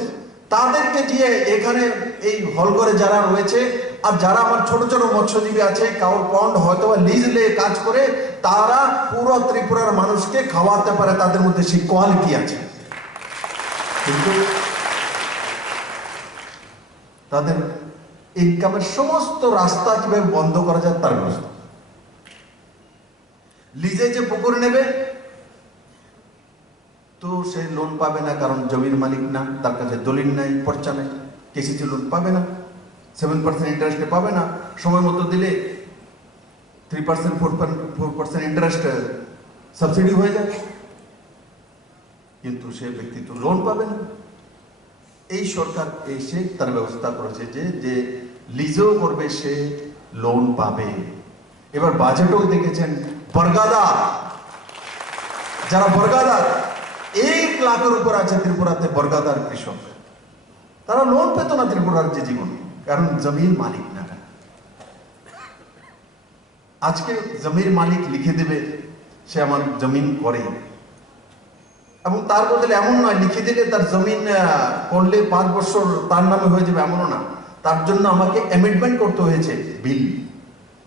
তাদেরকে দিয়ে এখানে এই হলঘরে যারা রয়েছে, আর যারা আমার ছোট ছোট মৎস্যজীবী আছে, কাউর পন্ড হয়তো লিজ নিয়ে কাজ করে, তারা পুরো ত্রিপুরার মানুষকে খাওয়াতে পারে, তাদের মধ্যে সেই কোয়ালিটি আছে। কিন্তু তাদের ইনকামের সমস্ত রাস্তা কিভাবে বন্ধ করা যায় তার ব্যবস্থা। লিজে যে পুকুর নেবে তো সে লোন পাবে না, কারণ জমির মালিক না, তার কাছে দলিল নাই, পর্চা নাই, কেসিসি লোন পাবে না, 7% ইন্টারেস্টে পাবে না। সময় মতো দিলে 3% 4% ইন্টারেস্ট সাবসিডি হয়ে যায়, কিন্তু সে ব্যক্তি তো লোন পাবে না। এই সরকার এসে তার ব্যবস্থা করেছে যে লিজও করবে সে লোন পাবে। এবার বাজেটও দেখেছেন, বর্গাদা, যারা বর্গাদার 1 লাখের উপর আছে ত্রিপুরাতে, বর্গাদার কৃষক, তারা লোন পেত না ত্রিপুরার যে জীবন, কারণ জমির মালিক না। আজকে জমির মালিক লিখে দেবে সে আমার জমিন করে, এবং তার বদলে এমন নয় লিখে দিলে তার জমিন করলে 5 বছর তার নামে হয়ে যাবে, এমনও না। তার জন্য আমাকে অ্যামেন্ডমেন্ট করতে হয়েছে বিল,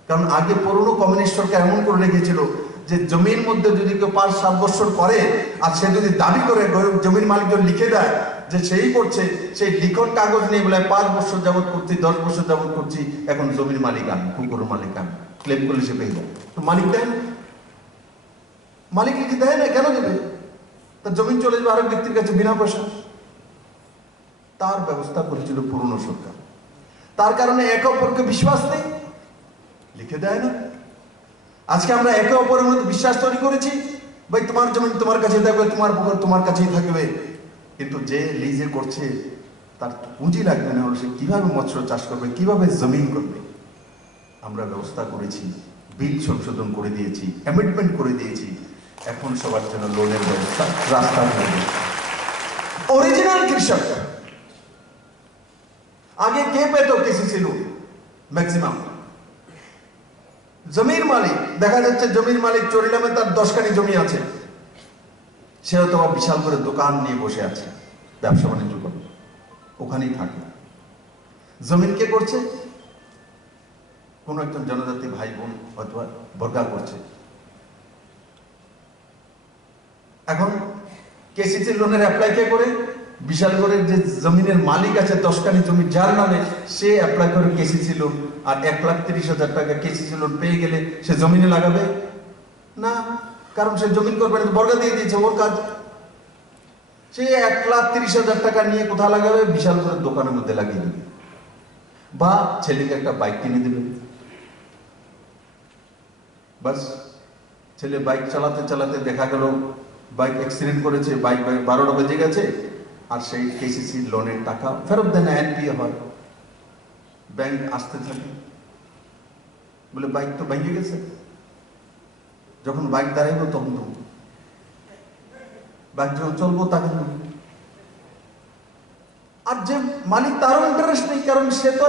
কারণ আগে পুরনো কমিউনিস্ট সরকার এমন করে রেখেছিল যে জমির মধ্যে যদি কেউ 5-7 বছর করে, আর সে যদি দাবি করে জমির মালিক যদি লিখে দেয় যে সেই করছে, সেই লিখন কাগজ নিয়ে বলে 5 বছর যাবত করছি, 10 বছর যাবত করছি, এখন জমির মালিক আমি, পুকুরের মালিক আমি, ক্লেম করলে সে পেয়ে যায়। তো মালিক দেয় না, মালিক লিখে দেয় না, কেন দেবে? তার জমিন চলে যাবে আরেক ব্যক্তির কাছে বিনা পয়সা। তার ব্যবস্থা করেছিল পুরনো সরকার। তার কারণে একে অপরকে বিশ্বাস নেই, লিখে দেয় না। আজকে আমরা একে অপরের মধ্যে বিশ্বাস তৈরি করেছি, ভাই তোমার জমি তোমার কাছেই থাকবে, তোমার পুকুর তোমার কাছেই থাকবে, কিন্তু যে লিজে করছে তার পুঁজি লাগবে না, হলে সে কিভাবে মৎস্য চাষ করবে, কিভাবে জমিন করবে? আমরা ব্যবস্থা করেছি, বিল সংশোধন করে দিয়েছি, অ্যামেন্ডমেন্ট করে দিয়েছি, এখন সবার জন্য লোনের ব্যবস্থা, রাস্তা হয়ে গেছে। অরিজিনাল কৃষক আগে কে পেত কেসিসি লোন? ম্যাক্সিমাম জমির মালিক। দেখা যাচ্ছে জমির মালিক চরিলামে তার 10 কানি জমি আছে, সে হয়তো বিশাল করে দোকান নিয়ে বসে আছে, ব্যবসা বাণিজ্য করে, ওখানেই থাকে। জমিন কে করছে? কোন একজন জনজাতি ভাই বোন হয়তো বর্গা করছে। এখন কেসিসি লোনের অ্যাপ্লাই কে করে? বিশালগড়ের যে জমিনের মালিক আছে 10 কানি জমি যার নামে, সে অ্যাপ্লাই করে কেসিসি লোন, আর 1,30,000 টাকা কেসিসি লোন পেয়ে গেলে সে জমিনে লাগাবে না, কারণ সে জমিন করবে না, বর্গা দিয়ে দিয়েছে, ওর কাজ। সে 1,30,000 টাকা নিয়ে কোথায় লাগাবে? বিশালগড়ের দোকানের মধ্যে লাগিয়ে দেবে, বা ছেলেকে একটা বাইক কিনে দেবে। বাস, ছেলে বাইক চালাতে চালাতে দেখা গেল বাইক অ্যাক্সিডেন্ট করেছে, বাইক 12টা বেজে গেছে, আর সেই কেসিসি লোনের টাকা ফেরত দেয় না, এনপিএ হয়। ব্যাংক আসতে থাকে, বলে বাইক তো ভেঙে গেছে। যখন বাইক দাঁড়াইব তখন তো বাইক যখন চলবো তখন, আর যে মালিক তারও ইন্টারেস্ট নেই, কারণ সে তো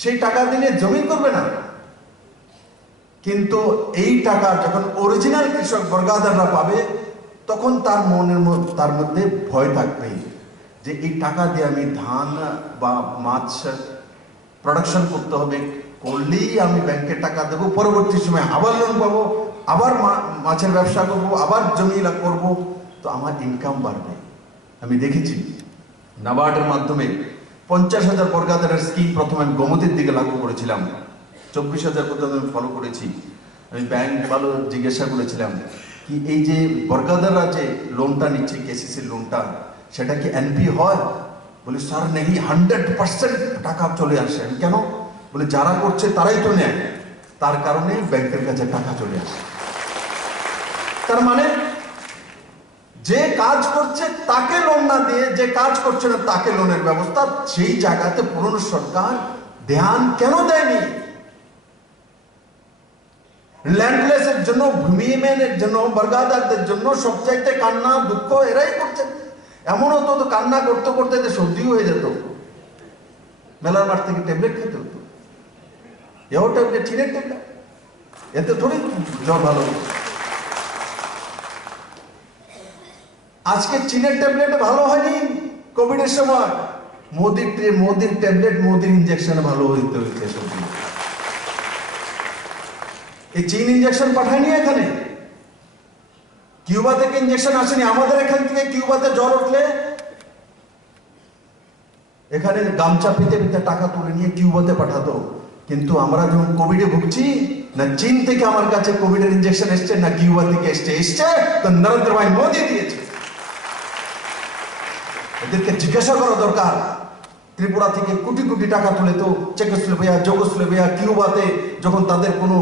সেই টাকা দিলে জমিন করবে না। কিন্তু এই টাকা যখন অরিজিনাল কৃষক বর্গাদাররা পাবে, তখন তার তার মধ্যে ভয় থাকবে যে এই টাকা দিয়ে আমি ধান বা মাছ প্রোডাকশন করতে হবে, করলেই আমি ব্যাংকে টাকা দেবো, পরবর্তী সময় আবার লোন পাবো, আবার মাছের ব্যবসা করব, আবার জমি করব, তো আমার ইনকাম বাড়বে। আমি দেখেছি নাবার্ডের মাধ্যমে 50,000 বর্গাদারের স্কিম প্রথমে আমি গোমতীর দিকে লাগু করেছিলাম, 24,000 পর্যন্ত আমি ফলো করেছি। আমি ব্যাংক ভালো জিজ্ঞাসা করেছিলাম কি এই যে বর্গাদাররা যে লোনটা নিচ্ছে, কেসিসি লোনটা, সেটা কি এনপি হয়? বলে স্যার নেই, 100% টাকা চলে আসে। কেন? বলে যারা করছে তারাই তো নেয়, তার কারণে ব্যাংকের কাছে টাকা চলে আসে। তার মানে যে কাজ করছে তাকে লোন না দিয়ে, যে কাজ করছে না তাকে লোনের ব্যবস্থা, সেই জায়গাতে পুরনো সরকার ধ্যান কেন দেয়নি? ল্যান্ডলেসের জন্য, ভূমিহীনের জন্য, বর্গাদারদের জন্য সবচাইতে কান্না দুঃখ এরাই করছে। এমন হতো তো কান্না করতে করতে সর্দিও হয়ে যেত, মেলার মাঠ থেকে ট্যাবলেট খেতে হতো, এও ট্যাবলেট, চিনের ট্যাবলেট, এতে থোড়ি জ্বর ভালো। আজকে চীনের ট্যাবলেট ভালো হয়নি কোভিডের সময়, মোদির ট্যাবলেট, মোদির ইনজেকশন ভালো হইতে হইতে সত্যি। এই চীন ইনজেকশন পাঠায়নি এখানে, কিউবা থেকে ইনজেকশন আসেনি। আমাদের এখান থেকে কিউবাতে জ্বর উঠলে এখানে গামছা পিতে পিতে টাকা তুলে নিয়ে কিউবাতে পাঠাতো, কিন্তু আমরা যখন কোভিডে ভুগছি, না চীন থেকে আমার কাছে কোভিডের ইনজেকশন এসছে, না কিউবা থেকে এসছে তো নরেন্দ্র ভাই মোদি দিয়েছে। এদেরকে জিজ্ঞাসা করা দরকার। ত্রিপুরা থেকে কোটি কোটি টাকা তুলে তো যুগোস্লোভিয়া, কিউবাতে যখন তাদের কোনো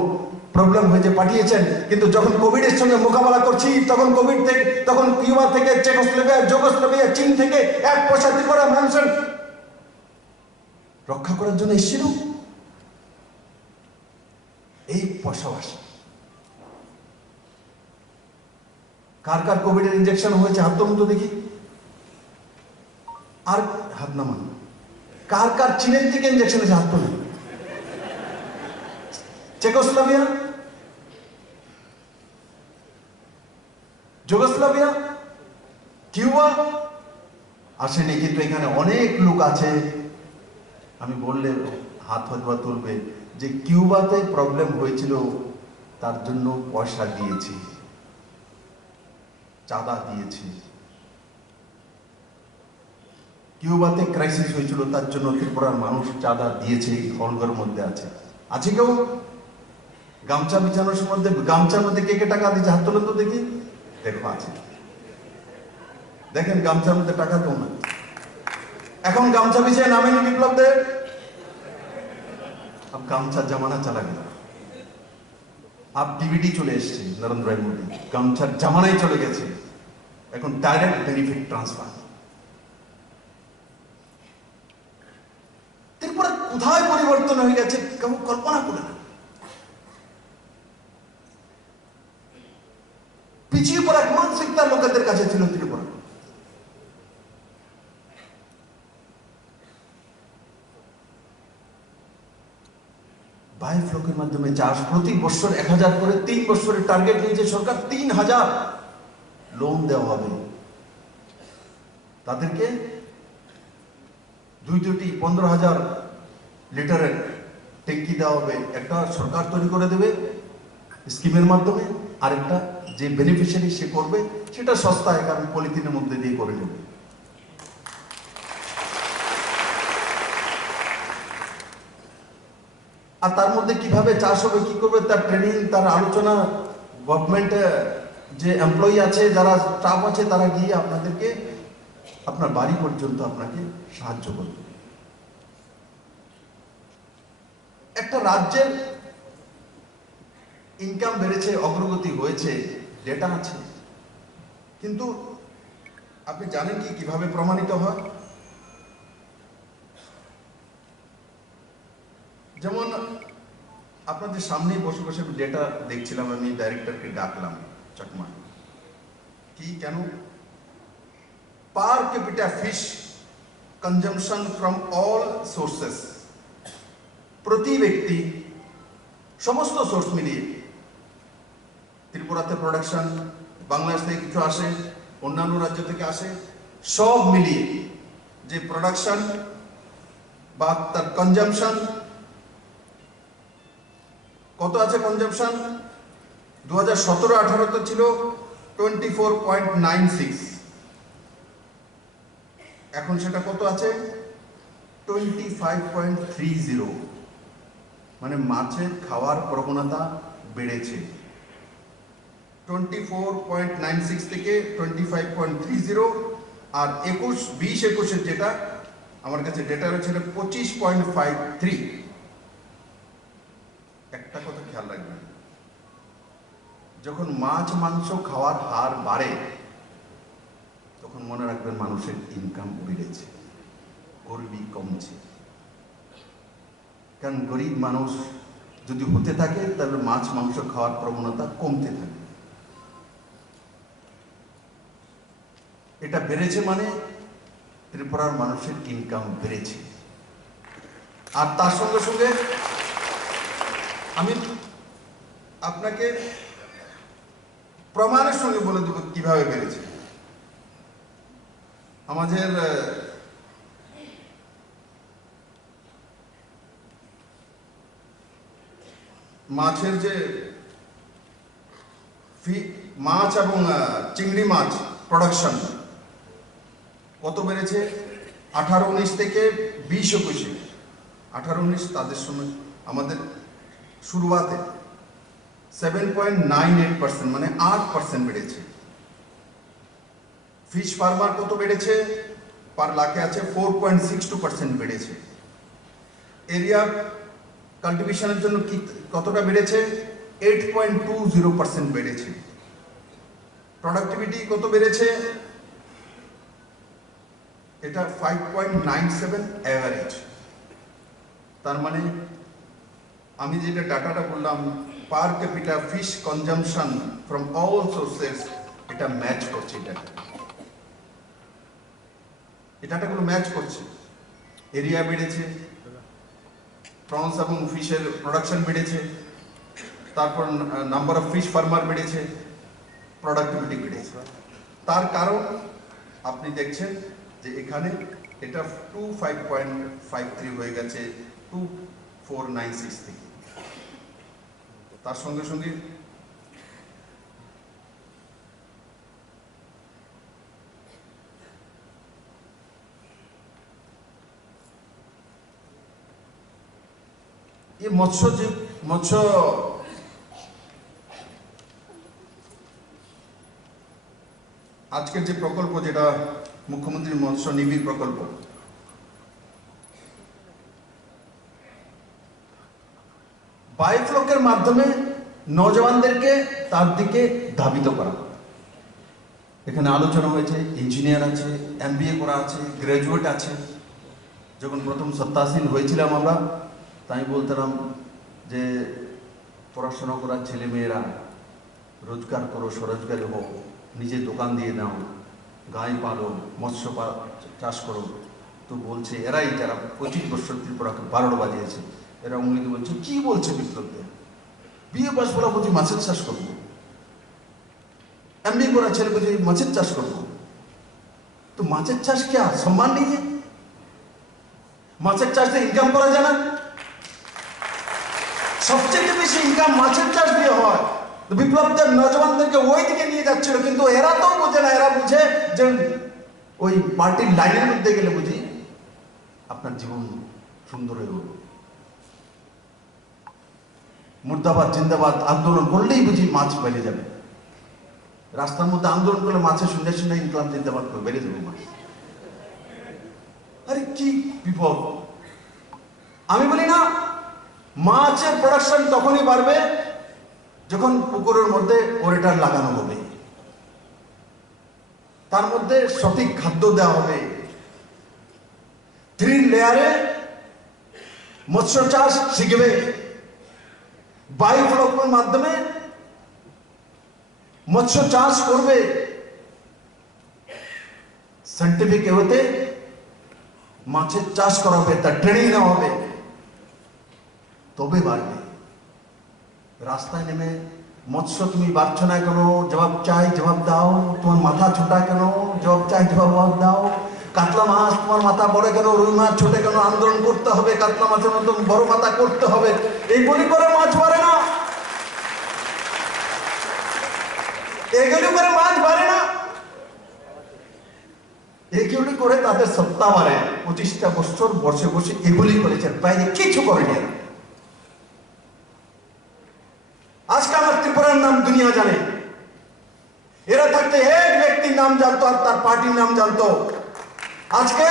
প্রবলেম হয়েছে পাঠিয়েছেন, কিন্তু যখন কোভিডের সঙ্গে মোকাবেলা করছি, তখন কিউবা থেকে, যুগোস্লোভিয়া, চীন থেকে 1 পয়সা ত্রিপুরা মানুষের রক্ষা করার জন্য এসেছিল। এই পয়সা আসে। কার কার কোভিডের ইনজেকশন হয়েছে হাত তুলুন তো দেখি, আর হাত নামান। কার কার চীনের থেকে ইনজেকশন হয়েছে হাত তুলুন। চেকোস্লোভিয়া, যুগোস্লোভিয়া, কিউবা আসেনি, কিন্তু এখানে অনেক লোক আছে, আমি বললে হাত হয়তো তুলবে, যে কিউবাতে প্রবলেম হয়েছিল তার জন্য পয়সা দিয়েছি, চাঁদা দিয়েছি। কিউবাতে ক্রাইসিস হয়েছিল, তার জন্য ত্রিপুরার মানুষ চাঁদা দিয়েছে, হলঘরের মধ্যে আছে কেউ? গামছা বিছানোর মধ্যে, গামছার মধ্যে কে কে টাকা দিয়েছে হাত তোলেন তো দেখি। দেখো আছে, দেখেন গামছার মধ্যে টাকা দেও না। এখন গামছা বিছিয়ে নামেনি বিপ্লবদের, अब গামছা জামানা চালা গেল, अब ডিভিডি চলে এসছে নরেন্দ্র মোদী, গামছার জামানাই চলে গেছে, এখন ডাইরেক্ট বেনিফিট ট্রান্সফার। ত্রিপুরা কোথায় পরিবর্তন হয়ে গেছে কেউ কল্পনা করে না। পিছিয়ে পড়া এক মানসিকতা লোকেদের কাছে ছিল ত্রিপুরা। বায়োফ্লকের মাধ্যমে চাষ, প্রতি বছর 1,000 করে, 3 বছরের টার্গেট নিয়েছে সরকার, 3,000 লোন দেওয়া হবে তাদেরকে। 2টি 15,000 লিটারের ট্যাঙ্কি দেওয়া হবে, একটা সরকার তৈরি করে দেবে স্কিমের মাধ্যমে, আরেকটা যে বেনিফিশিয়ারি সে করবে সেটা সস্তায়, কারণ পলিথিনের মধ্যে দিয়ে করে নেবে। আর তার মধ্যে কিভাবে চাষ হবে, কি করবে, তার ট্রেনিং, তার আলোচনা, গভর্নমেন্ট যে এমপ্লয়ি আছে, যারা স্টাফ আছে, তারা গিয়ে আপনাদেরকে আপনার বাড়ি পর্যন্ত আপনাকে সাহায্য করবে। একটা রাজ্যের ইনকাম বেড়েছে, অগ্রগতি হয়েছে, ডেটা আছে, কিন্তু আপনি জানেন কি কিভাবে প্রমাণিত হয়? যেমন আপনাদের সামনেই বসে বসে ডেটা দেখছিলাম, আমি ডাইরেক্টরকে ডাকলাম চাকমা, কি কেন পার capital fish consumption from all sources, প্রতি ব্যক্তি সমস্ত সোর্স মিলিয়ে, ত্রিপুরাতে প্রোডাকশন, বাংলাদেশ থেকে কিছু আসে, অন্যান্য রাজ্য থেকে আসে, সব মিলিয়ে যে প্রোডাকশন বা তার কনজাম্পশন কত আছে? কনজাম্পশন 2017-18 ছিল 24.96, এখন সেটা কত আছে? 25.30। মানে মাছের খাওয়ার প্রবণতা বেড়েছে 24.96 থেকে 25.30, আর 2021-এর যেটা আমার কাছে ডেটা রয়েছে 25.53। একটা কথা খেয়াল রাখবেন, যখন মাছ মাংস খাওয়ার হার বাড়ে তখন মনে রাখবেন মানুষের ইনকাম বেড়েছে, গরিবি কমছে। কারণ গরিব মানুষ যদি হতে থাকে তাহলে মাছ মাংস খাওয়ার প্রবণতা কমতে থাকে। এটা বেড়েছে মানে ত্রিপুরার মানুষের ইনকাম বেড়েছে। আর তার সঙ্গে সঙ্গে আমি আপনাকে প্রমাণের সঙ্গে বলে দেব কিভাবে বেড়েছে। আমাদের মাছের যে মাছ এবং চিংড়ি মাছ প্রোডাকশন কত বেড়েছে? 18-19 থেকে 20-21, 18-19 তাদের সময় আমাদের শুরুয়াতে 7.98%, মানে 8% বেড়েছে। ফিশ ফার্মার কত বেড়েছে? পার লাখে আছে 4.62% বেড়েছে। এরিয়া কাল্টিভেশনের জন্য কতটা বেড়েছে? 8.20% বেড়েছে। প্রোডাক্টিভিটি কত বেড়েছে? এটা 5.97 অ্যাভারেজ। তার মানে আমি যেটা ডাটাটা বললাম, পার capital fish consumption from all sources, এটা ম্যাচ করছে। এটাগুলো ম্যাচ করছে। এরিয়া বেড়েছে, প্রনস এবং ফিশের প্রোডাকশন বেড়েছে, তারপর নাম্বার অফ ফিশ ফার্মার বেড়েছে, প্রোডাক্টিভিটি বেড়েছে। তার কারণ আপনি দেখছেন যে এখানে এটা 25.53 হয়ে গেছে 2496 থেকে। তার সঙ্গে সঙ্গে এই মৎস্য আজকের যে প্রকল্প, যেটা মুখ্যমন্ত্রী মৎস্য নিবিড় প্রকল্প, বায়োফ্লকের মাধ্যমে নজওয়ানদেরকে তার দিকে ধাবিত করা। এখানে আলোচনা হয়েছে, ইঞ্জিনিয়ার আছে, MBA করা আছে, গ্রাজুয়েট আছে। যখন প্রথম সত্তাসীন হয়েছিলাম আমরা, তাই বলতাম যে পড়াশোনা করার ছেলে মেয়েরা রোজগার করো, স্বরোজগারী হও, নিজে দোকান দিয়ে নাও, গাই পালো, মৎস্য চাষ করো। তো বলছে এরাই যারা 25 বছর ত্রিপুরাকে 12 বাজিয়েছে, এরা উন্নতি বলছে। কি বলছে বিপ্লবদের? বিয়ে পাস বলা বলছি মাছের চাষ করবো, MBA করা ছেলে বলছে মাছের চাষ করবো। তো মাছের চাষ কে সম্মান নেই? মাছের চাষ দিয়ে ইনকাম করা যায় না? সবচেয়ে বেশি ইনকাম মাছের চাষ দিয়ে হয়। বিপ্লবদের নজওয়ানদেরকে ওই দিকে নিয়ে যাচ্ছিল, কিন্তু এরা তো বোঝে না। এরা বুঝে যে ওই পার্টির লাইনের মধ্যে গেলে বুঝি আপনার জীবন সুন্দর হয়ে উঠবে। মুর্দাবাদ জিন্দাবাদ আন্দোলন করলেই বুঝি মাছ বেড়ে যাবে। রাস্তার মধ্যে আন্দোলন করলে মাছের শূন্য শূন্য ইনকলাম জিন্দাবাদ করে বেড়ে যাবে মাছ। আরে কি বিপদ! আমি বলি না, মাছের প্রোডাকশন তখনই বাড়বে যখন পুকুরের মধ্যে ওরেটার লাগানো হবে, তার মধ্যে সঠিক খাদ্য দেওয়া হবে। 3 লেয়ারে মৎস্য চাষ শিখবে, বায়োফ্লকের মাধ্যমে মৎস্য চাষ করবে, সায়েন্টিফিক ওয়েতে মাছের চাষ করা হবে, তার ট্রেনিং নেওয়া হবে, তবে বাড়বে। রাস্তায় নেমে মৎস্য তুমি বাড়ছো না কেন, জবাব চাই জবাব দাও, তোমার মাথা ছোটা কেন, জবাব চাই জবাব দাও। কাতলা মাছ তোমার মাথা বড় কেন, রুই মাছ ছোটে কেন, আন্দোলন করতে হবে, কাতলা মাছের মতো বড় মাথা করতে হবে। এইগুলি করে মাছ বাড়ে না, এগুলি করে মাছ বাড়ে না, এগুলি করে তাদের সত্তা বাড়ে। 25টা বছর বসে বসে এগুলি করেছে, বাইরে কিছু করেনি। আজকে আমার ত্রিপুরার নাম দুনিয়া জানে। এরা থাকতে এক ব্যক্তির নাম জানতো আর তার পার্টির নাম জানতো। আজকে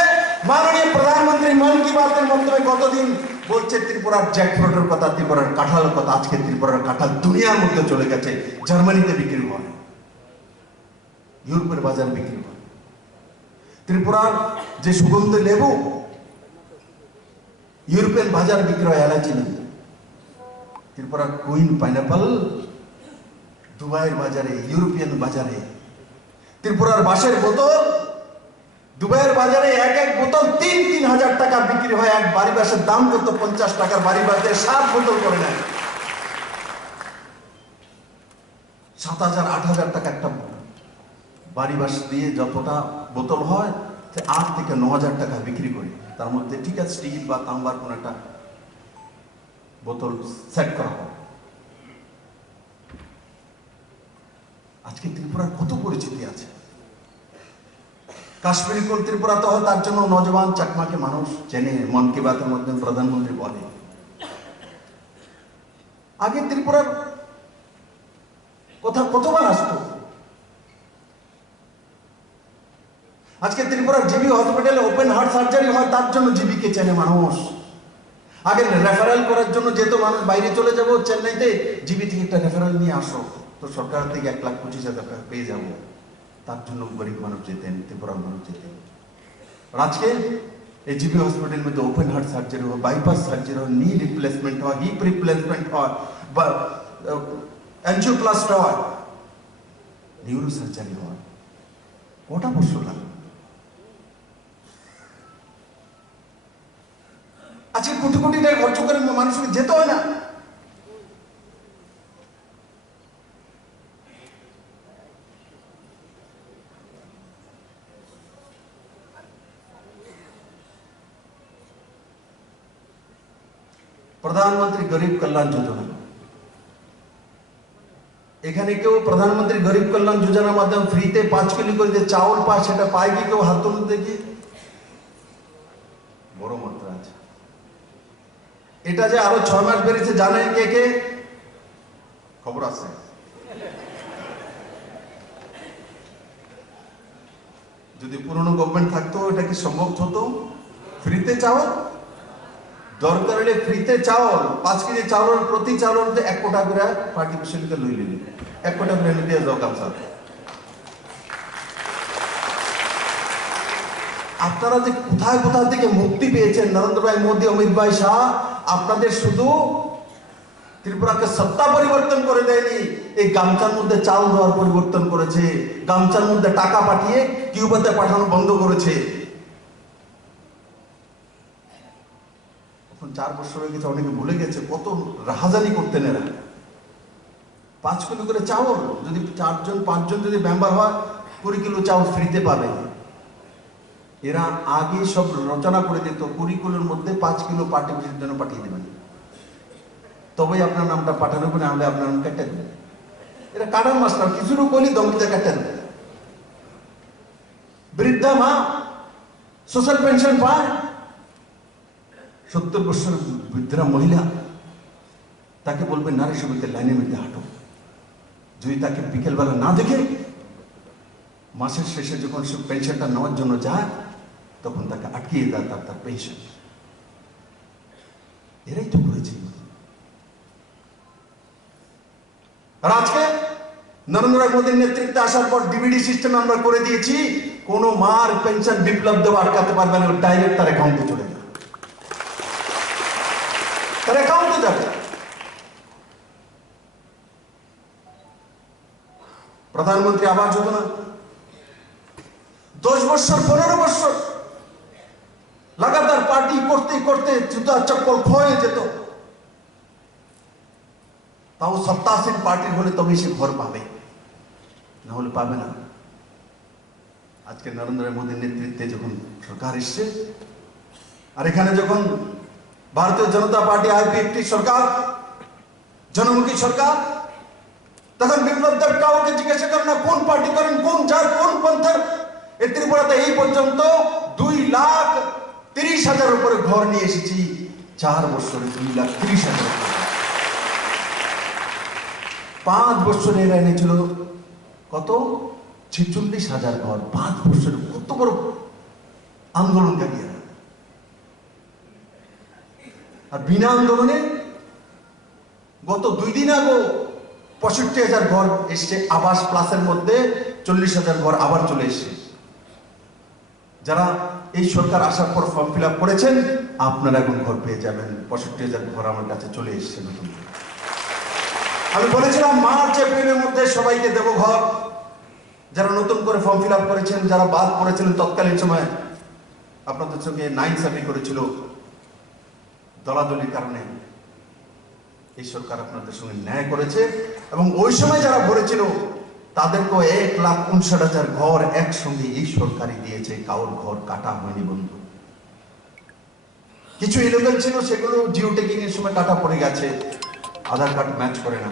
মাননীয় প্রধানমন্ত্রী মন কি বাতের মাধ্যমে কতদিন বলছে ত্রিপুরার জ্যাকফ্রুটের কথা, ত্রিপুরার কাঁঠালের কথা। আজকে ত্রিপুরার কাঁঠাল দুনিয়ার মধ্যে চলে গেছে, জার্মানিতে বিক্রি হয়, ইউরোপের বাজার বিক্রি হয়। ত্রিপুরার যে সুগন্ধি লেবু ইউরোপিয়ান বাজার বিক্রি হয়, এলাচি লেবু। ত্রিপুরার কুইন পাইনাপল দুবাইয়ের বাজারে, ইউরোপিয়ান বাজারে। ত্রিপুরার বাঁশের বোতল দুবাইয়ের বাজারে এক বোতল 3-3 হাজার টাকা বিক্রি হয়। এক বাড়ি বাঁশের দাম কত? 50 টাকার বাড়ি বাঁশে 7 বোতল করে নেয়। 7,000-8,000 টাকা একটা বাড়ি বাঁশ দিয়ে যতটা বোতল হয়, 8 থেকে 9,000 টাকা বিক্রি করি। তার মধ্যে ঠিক আছে স্টিল বা তাম্বার কোন একটা বোতল সেট করা হয়। আজকে ত্রিপুরার কত পরিচিতি আছে। কাশ্মীরি কোল ত্রিপুরাতে হয়, তার জন্য নজওয়ান চাকমাকে মানুষ চেনে। মন কি বাতের মধ্যে প্রধানমন্ত্রী বলে, আগে ত্রিপুরার কথা কতবার আসতো। আজকে ত্রিপুরার জিবি হসপিটালে ওপেন হার্ট সার্জারি হয়, তার জন্য জিবিকে চেনে মানুষ। আগে রেফারেল করার জন্য যেত মানুষ, বাইরে চলে যাবো চেন্নাইতে, জিবি থেকে একটা রেফারেল নিয়ে আসো, তো সরকার থেকে 1,25,000 টাকা পেয়ে যাবো। তার জন্য গরিব মানুষ যেতেন, ত্রিপুরার মানুষ যেতেন। আর আজকে এই জিবি হসপিটালের মধ্যে ওপেন হার্ট সার্জারি হয়, বাইপাস সার্জারি হয়, নি রিপ্লেসমেন্ট হয়, হিপ রিপ্লেসমেন্ট হয়, বা অ্যাঞ্জিওপ্লাস্টি হয়, নিউরো সার্জারি হয়। কটা বছর লাগে? আজকে কোটি কোটি টাকা খরচ করে মানুষকে যেতে হয় না। প্রধানমন্ত্রী গরিব কল্যাণ যোজনা, এখানে কেউ প্রধানমন্ত্রী গরিব কল্যাণ যোজনার মাধ্যমে ফ্রিতে 5 কিলো করে যে চাউল পায়, সেটা পায় কি কেউ? হাত তুলুন দেখি। বড় মাত্রা আছে। এটা যে আরো 6 মাস বেড়েছে জানেন কে কে? খবর আছে। যদি পুরনো গভর্নমেন্ট থাকতো এটা কি সম্ভব হতো? ফ্রিতে চাউল, দরকার হলে ফ্রিতে চাউল, 5 কেজি চাউলের প্রতি চাউলের 1 কোটা করে পার্টি পিছনকে লই লিলি, 1 কোটা করে নিতে যাও গামছা। আপনারা যে কোথায় কোথায় থেকে মুক্তি পেয়েছেন, নরেন্দ্র ভাই মোদী, অমিত ভাই শাহ, আপনাদের শুধু ত্রিপুরাকে সত্তা পরিবর্তন করে দেয়নি, এই গামছার মধ্যে চাল দেওয়ার পরিবর্তন করেছে, গামছার মধ্যে টাকা পাঠিয়ে কিউবাতে পাঠানো বন্ধ করেছে। 4 বছর হয়ে গেছে, অনেকে ভুলে গেছে কত রাহাজানি করতেন এরা। 5 কিলো করে চাউল, যদি 4-5 জন যদি মেম্বার হয়, 20 কিলো চাউল ফ্রিতে পাবে। এরা আগে সব রচনা করে দিত, 20 কিলোর মধ্যে 5 কিলো পার্টি অফিসের জন্য পাঠিয়ে দেবেন, তবেই আপনার নামটা পাঠানো করে, নাহলে আপনার নাম কেটে দেবেন। এরা কাটার মাস্টার, কিছুরও বলি দমকিতে কেটে দেবে। বৃদ্ধা মা সোশ্যাল পেনশন পায়, 70 বছরের বৃদ্ধা মহিলা তাকে বলবে নারী সমিতির লাইনের মধ্যে হাঁটো। যদি তাকে বিকেলবেলা না দেখে মাসের শেষে যখন সে পেনশনটা নেওয়ার জন্য যায় তখন তাকে আটকিয়ে দেয় তার পেনশন। এরাই তো করেছে। আর আজকে নরেন্দ্র মোদীর নেতৃত্বে আসার পর ডিবিডি সিস্টেম আমরা করে দিয়েছি, কোন মার পেনশন বিপ্লব দেওয়া আটকাতে পারবে না, ডাইরেক্ট তার অ্যাকাউন্টে চলে যাবে, তার অ্যাকাউন্টে যাবে। প্রধানমন্ত্রী আবাস যোজনা 10 বছর 15 বছর লাগাতার পার্টি করতে করতে জুতা চপ্পল ক্ষয়ে যেত, তাও সত্তাসীন পার্টির হলে তবে সে ঘর পাবে, না হলে পাবে না। আজকে নরেন্দ্র মোদীর নেতৃত্বে যখন সরকার এসছে, আর এখানে যখন ভারতীয় জনতা পার্টি আইপিএফটি সরকার, জনমুখী সরকার, তখন বিপ্লব দেব কাউকে জিজ্ঞাসা করেন না কোন পার্টি করেন, কোন জাত, কোন পন্থার। এই ত্রিপুরাতে এই পর্যন্ত 2,30,000 উপরে ঘর নিয়ে এসেছি, 4 বছরে 2,30,000। 5 বছরে এরা এনেছিল কত? 46,000 ঘর। 5 বছরে কত বড় আন্দোলনকারী। আর বিনা আন্দোলনে গত 2 দিন আগে 65,000 ঘর এসছে। আবাস প্লাসের মধ্যে 40,000 ঘর আবার চলে এসছে। যারা এই সরকার আসার পর ফর্ম ফিল আপ করেছেন, আপনারা এখন ঘর পেয়ে যাবেন। 65,000 ঘর আমার কাছে চলে এসছে নতুন। আমি বলেছিলাম মার্চ এপ্রিলের মধ্যে সবাইকে দেব ঘর। যারা নতুন করে ফর্ম ফিল আপ করেছেন, যারা বাদ পড়েছিলেন তৎকালীন সময়, আপনাদের সঙ্গে নাইনসাফি করেছিল দলাদলির কারণে, এই সরকার আপনাদের সঙ্গে ন্যায় করেছে। এবং ওই সময় যারা ভরেছিল তাদেরকে 1,59,000 ঘর একসঙ্গে এই সরকারই দিয়েছে। কারোর ঘর কাটা হয়নি বন্ধু। কিছু ইলিগাল ছিল, সেগুলো জিও টেকিং এর সময় কাটা পড়ে গেছে, আধার কার্ড ম্যাচ করে না।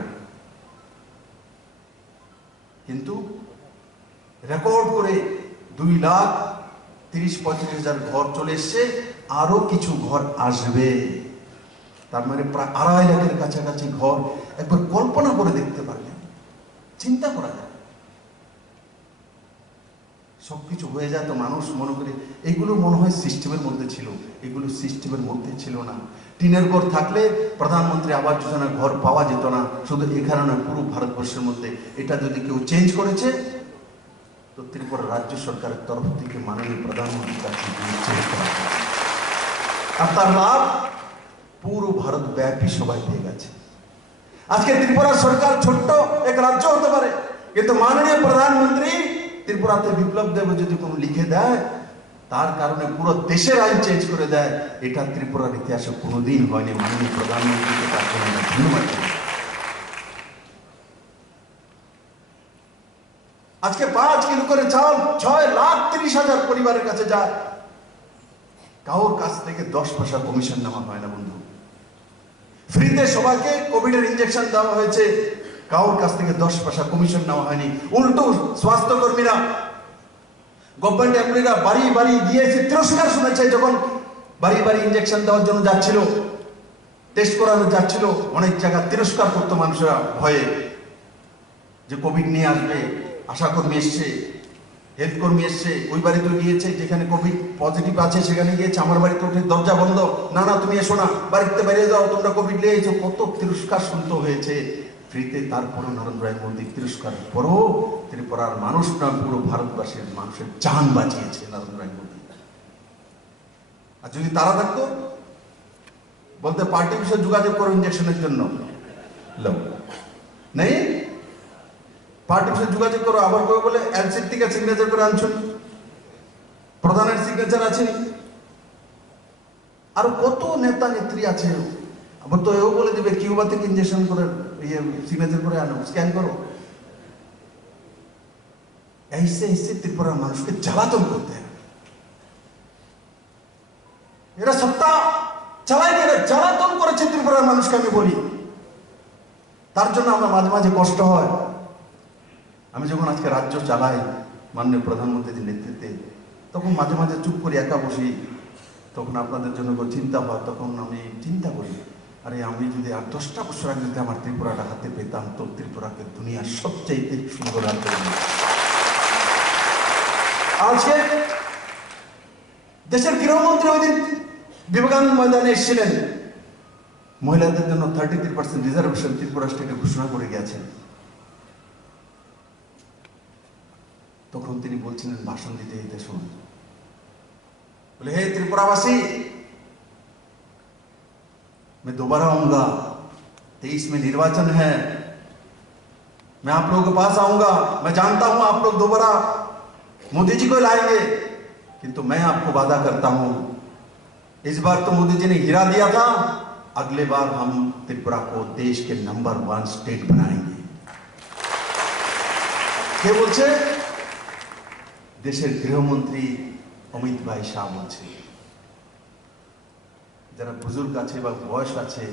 কিন্তু রেকর্ড করে 2,30,000-35,000 ঘর চলে এসছে, আরো কিছু ঘর আসবে। তার মানে প্রায় 2.5 লাখের কাছাকাছি ঘর। একবার কল্পনা করে দেখতে পারবেন, চিন্তা করা যায়। সবকিছু হয়ে যায় তো মানুষ মনে করে এগুলো মনে হয় সিস্টেমের মধ্যে ছিল। এগুলো সিস্টেমের মধ্যে ছিল না। টিনের ঘর থাকলে প্রধানমন্ত্রী আবাস যোজনার ঘর পাওয়া যেত না। শুধু এখানে নয়, পুরো ভারতবর্ষের মধ্যে। এটা যদি কেউ চেঞ্জ করেছে তো ত্রিপুরা রাজ্য সরকারের তরফ থেকে মাননীয় প্রধানমন্ত্রীর কাছে চেঞ্জ করা, আর তার লাভ পুরো ভারত ব্যাপী সবাই পেয়ে গেছে। আজকে ত্রিপুরা সরকার ছোট্ট এক রাজ্য হতে পারে, কিন্তু মাননীয় প্রধানমন্ত্রী ত্রিপুরাতে বিপ্লব দেব যদি কোনো লিখে দেয়, তার কারণে পুরো দেশের আইন চেঞ্জ করে দেয়। এটা ত্রিপুরার ইতিহাসে কোনোদিন হয়নি। মাননীয় প্রধানমন্ত্রীকে তার জন্য ধন্যবাদ। আজকে 5 কিলো করে চাল 6,30,000 পরিবারের কাছে যায়। কারোর কাছ থেকে 10 পয়সা কমিশন নেওয়া হয় না বন্ধু। ফ্রিতে সবাইকে কোভিডের ইনজেকশন দেওয়া হয়েছে, কারোর কাছ থেকে 10 পয়সা কমিশন নেওয়া হয়নি। উল্টো স্বাস্থ্যকর্মীরা, গভর্নমেন্ট এমপ্লয়িরা বাড়ি বাড়ি গিয়েছে, তিরস্কার শুনেছে। যখন বাড়ি বাড়ি ইনজেকশন দেওয়ার জন্য যাচ্ছিল, টেস্ট করানো যাচ্ছিল, অনেক জায়গা তিরস্কার করতো মানুষরা ভয়ে যে কোভিড নিয়ে আসবে। আশাকর্মী এসছে, হেলথ কর্মী এসছে, ওই বাড়িতে গিয়েছে যেখানে কোভিড পজিটিভ আছে সেখানে গিয়েছে। আমার বাড়িতে উঠে দরজা বন্ধ, না না তুমি এসো না, বাড়িতে বেরিয়ে যাও, তোমরা কোভিড নিয়েছো। কত তিরস্কার শুনতে হয়েছে ফ্রিতে। তারপরে নরেন্দ্র মোদী তিরস্কার পরও ত্রিপুরার মানুষ না, পুরো ভারতবর্ষের মানুষের জান বাঁচিয়েছে নরেন্দ্র মোদী। আর যদি তারা থাকতো বলতে পার্টি বিষয়ে যোগাযোগ করো ইঞ্জেকশনের জন্য, নেই পার্টির সাথে যোগাযোগ করো। আবার কেউ বলে এলসির থেকে সিগনেচার করে আনছুন, প্রধানের সিগনেচার আছে। আর কত নেতা নেত্রী আছে, আবার তো এও বলে দেবে কিউবা থেকে ইনজেকশন করে সিগনেচার করে আনো, স্ক্যান করো। ऐसे ত্রিপুরার মানুষকে জ্বালাতন করতে হবে। এরা সত্তা চালায়নি, এরা জ্বালাতন করেছে ত্রিপুরার মানুষকে। আমি বলি তার জন্য আমার মাঝে মাঝে কষ্ট হয়। আমি যখন আজকে রাজ্য চালাই মাননীয় প্রধানমন্ত্রীর নেতৃত্বে, তখন মাঝে মাঝে চুপ করে একা বসি। তখন আপনাদের জন্য চিন্তা হয়, তখন আমি চিন্তা করি আরে আমি যদি আর 10টা বছর আগে যদি আমার ত্রিপুরাটা হাতে পেতাম তো ত্রিপুরাকে দুনিয়ার সবচাইতে সুন্দর রাজ্য বানিয়ে। আজকে দেশের গৃহমন্ত্রী ওই দিন বিবেকানন্দ ময়দানে এসেছিলেন, মহিলাদের জন্য 33% রিজার্ভেশন ত্রিপুরা স্টেটে ঘোষণা করে গেছেন। তখন তিনি বলছিলেন ভাষণ দিতে দিতে শুনুন, बोले हे त्रिपुरावासी, मैं दोबारा आऊंगा, 23 में निर्वाचन है, मैं आप लोगों के पास आऊंगा, मैं जानता हूं आप लोग दोबारा मोदी जी को लाएंगे, किंतु मैं आपको वादा करता हूं इस बार तो मोदी जी ने हीरा दिया था, अगले बार हम त्रिपुरा को देश के नंबर 1 स्टेट बनाएंगे। কে বলছে? দেশের গৃহমন্ত্রী অমিত ভাই শাহ বলছে। যারা বুজুর্গ আছে বা বয়স আছে,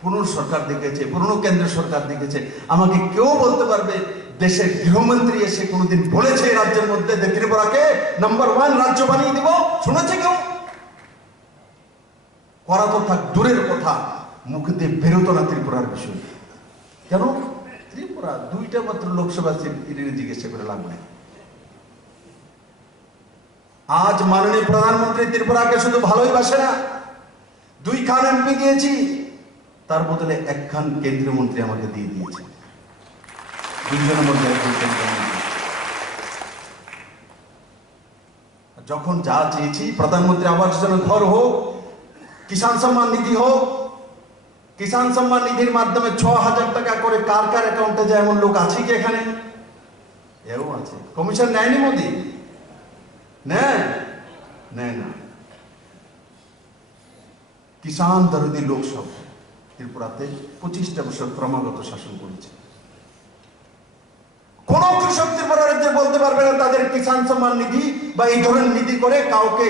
পুরনো সরকার দেখেছে, পুরনো কেন্দ্র সরকার দেখেছে, আমাকে কেউ বলতে পারবে দেশের গৃহমন্ত্রী এসে কোনোদিন বলেছে এই রাজ্যের মধ্যে ত্রিপুরাকে নাম্বার 1 রাজ্য বানিয়ে দিব? শুনেছে কেউ? করা তো থাক দূরের কথা, মুখ দিয়ে বেরোতো না ত্রিপুরার বিষয়। কেন? ত্রিপুরা 2টা মাত্র লোকসভা সিট, জিজ্ঞাসা করে লাভ নেই। আজ মাননীয় প্রধানমন্ত্রী ত্রিপুরাকে শুধু ভালোই বাসে না, 2 খান এমপি দিয়েছি, তার বদলে 1 খান কেন্দ্রীয় মন্ত্রী আমাকে দিয়ে দিয়েছে। 2 জনের মধ্যে 1 জন কেন্দ্রীয় মন্ত্রী। যখন যা চেয়েছি, প্রধানমন্ত্রী আবাস যোজনা ঘর হোক, কিষাণ সম্মান নিধি হোক, কিষাণ সম্মান নিধির মাধ্যমে 6000 টাকা করে কার কার অ্যাকাউন্টে যায় এমন লোক আছে কি এখানে? এও আছে। কমিশন নেয়নি মোদি? নেয় না। কিষাণ দরদি লোক সব ত্রিপুরাতে 25টা বছর ক্রমাগত শাসন করেছে। কোন কৃষক ত্রিপুরা রাজ্যে বলতে পারবে না তাদের কিষাণ সম্মান নিধি বা এই ধরনের নিধি করে কাউকে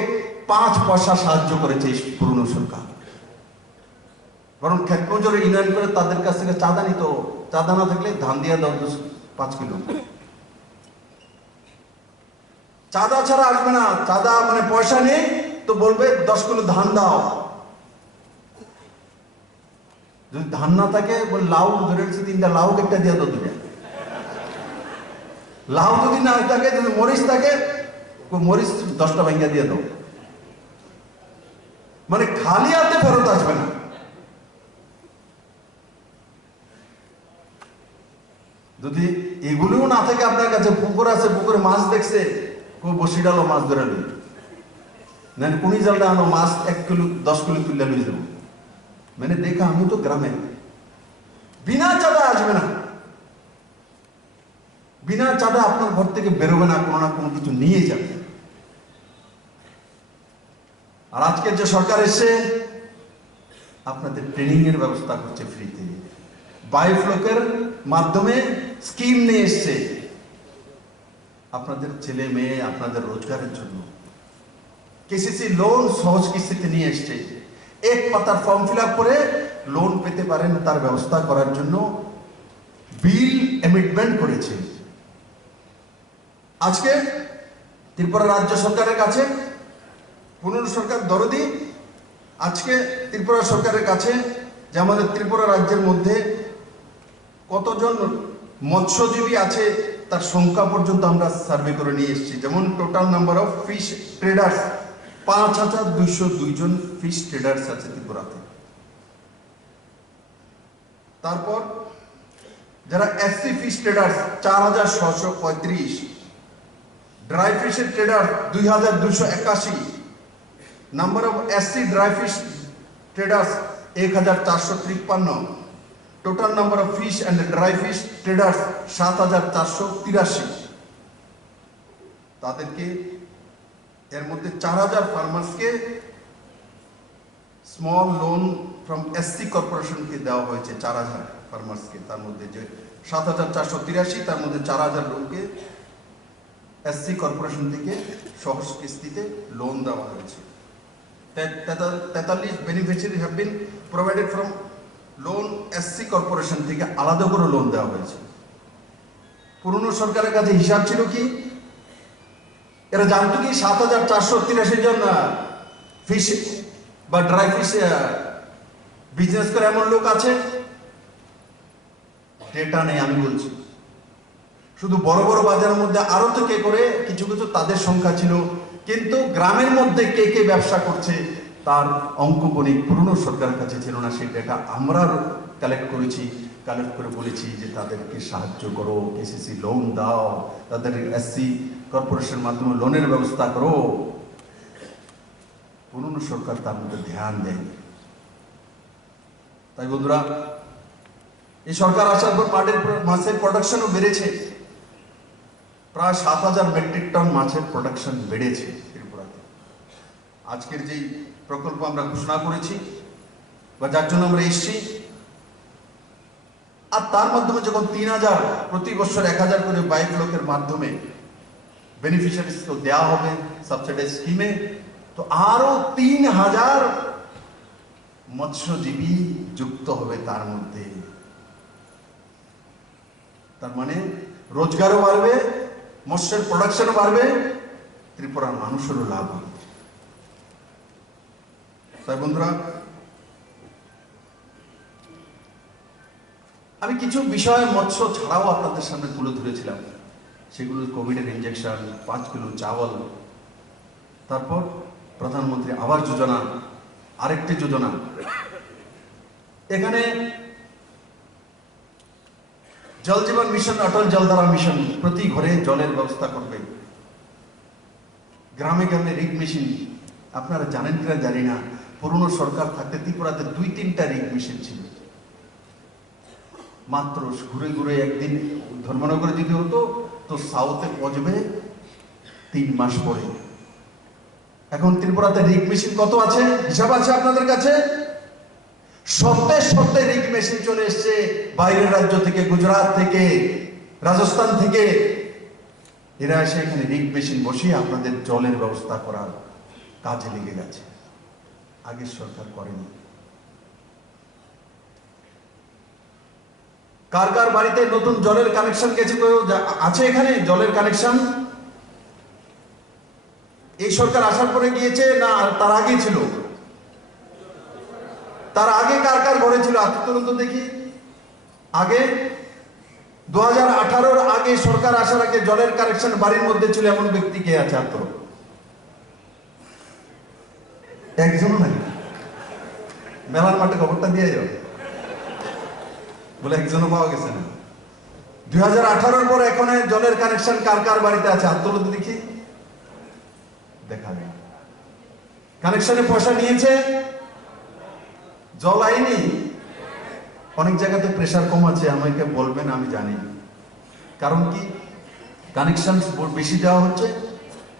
5 পয়সা সাহায্য করেছে পুরনো সরকার। বরং ক্ষেত মজুরি ইউনিয়ন করে তাদের কাছ থেকে চাঁদা নিত, চাঁদা না থাকলে ধান দিয়ে দাও 5 কিলো। চাঁদা ছাড়া আসবে না, চাঁদা মানে পয়সা নেই তো বলবে 10 কিলো ধান দাও। যদি ধান না থাকে বলে লাউ ধরে 3টা লাউ কেটে দিয়ে দাও তুমি। লাউ যদি না থাকে, যদি মরিচ থাকে মরিচ 10টা ভাঙ্গা দিয়ে দাও। মানে খালি হাতে ফেরত আসবে না। যদি এগুলোও না থাকে আপনার কাছে, পুকুর আছে, পুকুরে মাছ দেখছে, বসি ডালো মাছ ধরে লই, না কোনি জালটা আনো মাছ 1 কিলো 10 কিলো তুলে লই যাবো। মানে দেখা আমি তো গ্রামে, বিনা চাঁদা আসবে না, বিনা চাঁদা আপনার ঘর থেকে বেরোবে না, কোনো না কোনো কিছু নিয়ে যাবে। আর আজকের যে সরকার এসে আপনাদের ট্রেনিং এর ব্যবস্থা করছে ফ্রিতে, বায়োফ্লকের মাধ্যমে স্কিম নিয়ে এসছে আপনাদের ছেলে মেয়ে, আপনাদের রোজগারের জন্য। কেসিসি লোন সহজ কিস্তিতে নিয়ে এসছে, 1 পাতার ফর্ম ফিল আপ করে লোন পেতে পারেন, তার ব্যবস্থা করার জন্য বিল এমেন্ডমেন্ট করেছে। আজকে ত্রিপুরা রাজ্য সরকারের কাছে, পুনর সরকার দরদি, আজকে ত্রিপুরা সরকারের কাছে যে আমাদের ত্রিপুরা রাজ্যের মধ্যে কতজন মৎস্যজীবী আছে তার সংখ্যা পর্যন্ত আমরা সার্ভে করে নিয়ে এসেছি। যেমন total number of fish traders 5202 জন ফিশ ট্রেডার্স আছে ত্রিপুরাতে। তারপর যারা এসসি ফিশ ট্রেডার্স 4635, ড্রাই ফিশের trader 2281, number of SC dry fish traders 1453, total number of fish and dry fish traders 7483। তাদেরকে এর মধ্যে 4000 ফার্মার্সকে স্মল লোন ফ্রম এসসি কর্পোরেশনকে দেওয়া হয়েছে, 4000 ফার্মার্সকে। তার মধ্যে যে 7483, তার মধ্যে 4000 লোককে এসসি কর্পোরেশন থেকে সহজ কিস্তিতে লোন দেওয়া হয়েছে। 43 beneficiary have been provided from loan SC corporation থেকে আলাদা করে লোন দেওয়া হয়েছে। পুরনো সরকারের কাছে হিসাব ছিল কি, এরা জানতো কি 7483 জন ফিশ বা ড্রাই ফিশ বিজনেস করে এমন লোক আছে, ডেটা নেই আমি বলছি। শুধু বড় বড় বাজারের মধ্যে আরো তো কে করে কিছু কিছু তাদের সংখ্যা ছিল, কিন্তু গ্রামের মধ্যে কে কে ব্যবসা করছে তার অঙ্ক গণিত পুরনো সরকারের কাছে ছিল না। সেই ডেটা আমরা কালেক্ট করেছি, কালেক্ট করে বলেছি যে তাদেরকে সাহায্য করো, কেসিসি লোন দাও, তাদের এসসি কর্পোরেশনের মাধ্যমে লোনের ব্যবস্থা করো। পুরনো সরকার তার মধ্যে ধ্যান দেয়নি। তাই বন্ধুরা, এই সরকার আসার পর মাছের প্রোডাকশনও বেড়েছে, প্রায় 7,000 মেট্রিক টন মাছের প্রোডাকশন বেড়েছে ত্রিপুরাতে। আজকের যেই প্রকল্প আমরা ঘোষণা করেছি বা যার জন্য আমরা এসেছি, আর তার মাধ্যমে যখন 3,000 প্রতি বছর 1,000 করে বায়োফ্লকের মাধ্যমে বেনিফিশিয়ারিজকে দেওয়া হবে সাবসিডাইজ স্কিমে, তো আরো 3,000 মৎস্যজীবী যুক্ত হবে তার মধ্যে। তার মানে রোজগারও বাড়বে, মৎস্যের প্রোডাকশনও বাড়বে, ত্রিপুরার মানুষেরও লাভ হবে। তাই বন্ধুরা, আমি কিছু বিষয় মৎস্য ছাড়াও আপনাদের সামনে তুলে ধরেছিলাম। সেগুলো কোভিডের ইঞ্জেকশন, 5 কিলো চাওয়াল, তারপর প্রধানমন্ত্রী আবাস যোজনা, আরেকটি যোজনা। এখানে জল জীবন মিশন, অটল জলধারা মিশন, প্রতি ঘরে জলের ব্যবস্থা করবে। গ্রামে গ্রামে রিগ মেশিন, আপনারা জানেন কিনা জানি না, পুরনো সরকার থাকতে ত্রিপুরাতে 2-3টা রিগ মেশিন ছিল। মাত্র ঘুরে ঘুরে একদিন ধর্মনগরে যদি হতো তো সাউথে পৌঁছবে 3 মাস পরে। এখন ত্রিপুরাতে রিগ মেশিন কত আছে হিসাব আছে আপনাদের কাছে? সপ্তাহে রিগ মেশিন চলে এসছে বাইরের রাজ্য থেকে, গুজরাট থেকে, রাজস্থান থেকে। এরা এসে এখানে রিগ মেশিন বসিয়ে আপনাদের জলের ব্যবস্থা করার কাজে লেগে গেছে। আগের সরকার করেনি। কার কার বাড়িতে নতুন জলের কানেকশন গেছে? আছে এখানে জলের কানেকশন? এই সরকার আসার পরে গিয়েছে না তার আগে ছিল? তার আগে কার কার ঘরে ছিল হাত তুলুন তো দেখি। আগে 2018-র আগে, সরকার আসার আগে জলের কানেকশন বাড়ির মধ্যে ছিল এমন ব্যক্তি কে আছে? হাত তুলুন। একজনও নাই। মেলার মাঠে খবরটা দিয়ে যাও, বলে একজনও পাওয়া গেছে না। 2018-র পর এখন জলের কানেকশন কার কার বাড়িতে আছে? হাত তুলুন দেখি। দেখা যায় কানেকশনে পয়সা নিয়েছে, জল আইনি। অনেক জায়গাতে প্রেসার কম আছে, আমাকে বলবেন, আমি জানি। কারণ কি? কানেকশন বেশি দেওয়া হচ্ছে,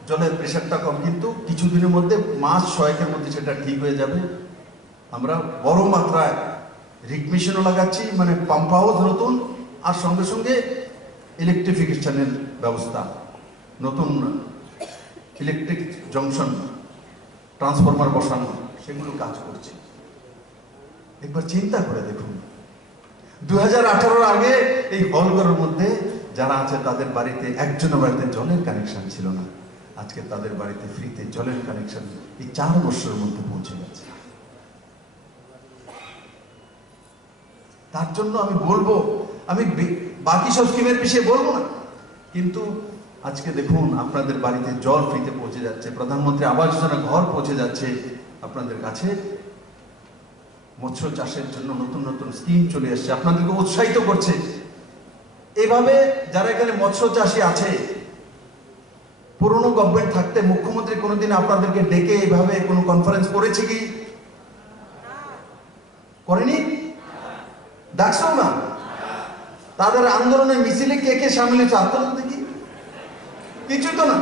জলের প্রেসারটা কম। কিন্তু কিছুদিনের মধ্যে, মাস 6-এর মধ্যে সেটা ঠিক হয়ে যাবে। আমরা বড় মাত্রায় রিগ মেশিনও লাগাচ্ছি, মানে পাম্প হাউস নতুন, আর সঙ্গে সঙ্গে ইলেকট্রিফিকেশনের ব্যবস্থা, নতুন ইলেকট্রিক জংশন, ট্রান্সফরমার বসানো, সেগুলো কাজ করছে। একবার চিন্তা করে দেখুন, 2018-র আগে এই হলঘরের মধ্যে যারা আছে তাদের বাড়িতে, একজনের বাড়িতে জলের কানেকশন ছিল না। আজকে তাদের বাড়িতে ফ্রিতে জলের কানেকশন এই 4 বছরের মধ্যে পৌঁছে গেছে। তার জন্য আমি বলবো, আমি বাকি সব স্কিমের বিষয়ে বলবো না, কিন্তু আজকে দেখুন আপনাদের বাড়িতে জল ফ্রিতে পৌঁছে যাচ্ছে, প্রধানমন্ত্রী আবাস যোজনা ঘর পৌঁছে যাচ্ছে আপনাদের কাছে। মৎস্য চাষের জন্য নতুন নতুন স্কিম চলে এসছে, আপনাদেরকে উৎসাহিত করছে। এইভাবে যারা এখানে মৎস্য চাষী আছে, পুরনো গভর্নমেন্ট থাকতে মুখ্যমন্ত্রী কোনোদিন আপনাদেরকে ডেকে এইভাবে কোনো কনফারেন্স করেছে কি? করেনি? ডাকছেও না। তাদের আন্দোলনের মিছিলে কে কে সামিল হয়েছে? আন্দোলন দেখি কিছু তো না,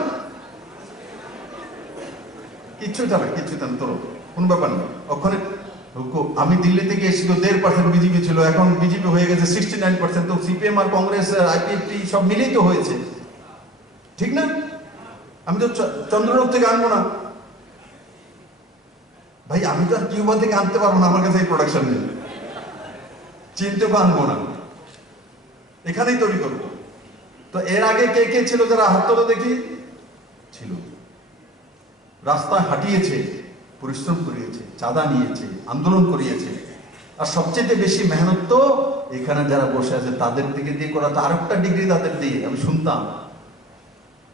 কিচ্ছুই তো না, কিচ্ছুই তো না। তোর কোনো ব্যাপার না। ওখানে আমি দিল্লি থেকে এসেছিল 1.5% বিজেপি ছিল, এখন বিজেপি হয়ে গেছে 69%। তো সিপিএম আর কংগ্রেস, আইপিএফটি সব মিলেই তো হয়েছে, ঠিক না? আমি তো চন্দ্রলোক থেকে আনবো না ভাই, আমি তো আর কিউবা থেকে আনতে পারবো না, আমার কাছে এই প্রোডাকশন নেই, চিনতে আনবো না, এখানেই তৈরি করবো। তো এর আগে কে কে ছিল যারা হাত তোলো দেখি? ছিল, রাস্তায় হাঁটিয়েছে, পরিশ্রম করিয়েছে, চাঁদা নিয়েছে, আন্দোলন করিয়েছে। আর সবচেয়ে বেশি মেহনত তো এখানে যারা বসে আছে তাদের দিকে দিয়ে করা, তো আরেকটা ডিগ্রি তাদের দিয়ে আমি শুনতাম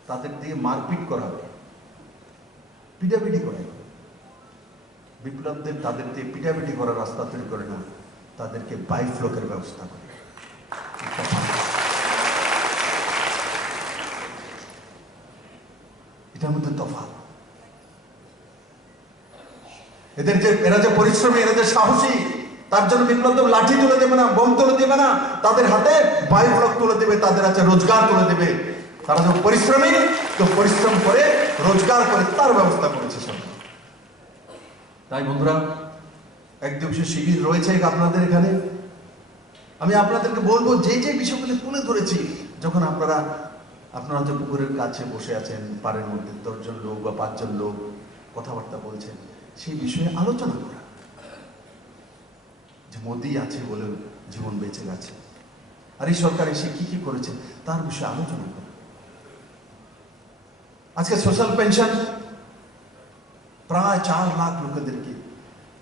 তাদের দিয়ে মারপিট করা হবে, পিটাপিটি করা হবে। বিপ্লবদের তাদের দিয়ে পিটাপিটি করার রাস্তা তৈরি করে না, তাদেরকে বাইফ্লকের ব্যবস্থা করে। এটার মধ্যে তফাৎ। এরা যে পরিশ্রমী, এরা যে সাহসী, তার জন্য বিপ্লব লাঠি তুলে দেবে না, বোম তুলে দেবে না, তাদের হাতে বাইফ্লক তুলে দেবে, তাদের হাতে রোজগার তুলে দেবে। তারা যে পরিশ্রমী, তো পরিশ্রম করে রোজগার করে তার ব্যবস্থা করেছে সরকার। তাই বন্ধুরা, এক দিবসের শিবির রয়েছে আপনাদের এখানে। আমি আপনাদেরকে বলবো যে যে বিষয়গুলি তুলে ধরেছি, যখন আপনারা যে পুকুরের কাছে বসে আছেন, পাড়ের মধ্যে 10 জন লোক বা 5 জন লোক কথাবার্তা বলছেন, সেই বিষয়ে আলোচনা করা, যে মোদি আছে বলে জীবন বেঁচে গেছে, আর এই সরকার এসে কি কি করেছে তার বিষয়ে আলোচনা করা। আজকে সোশ্যাল পেনশন প্রায় 4 লাখ লোকেদেরকে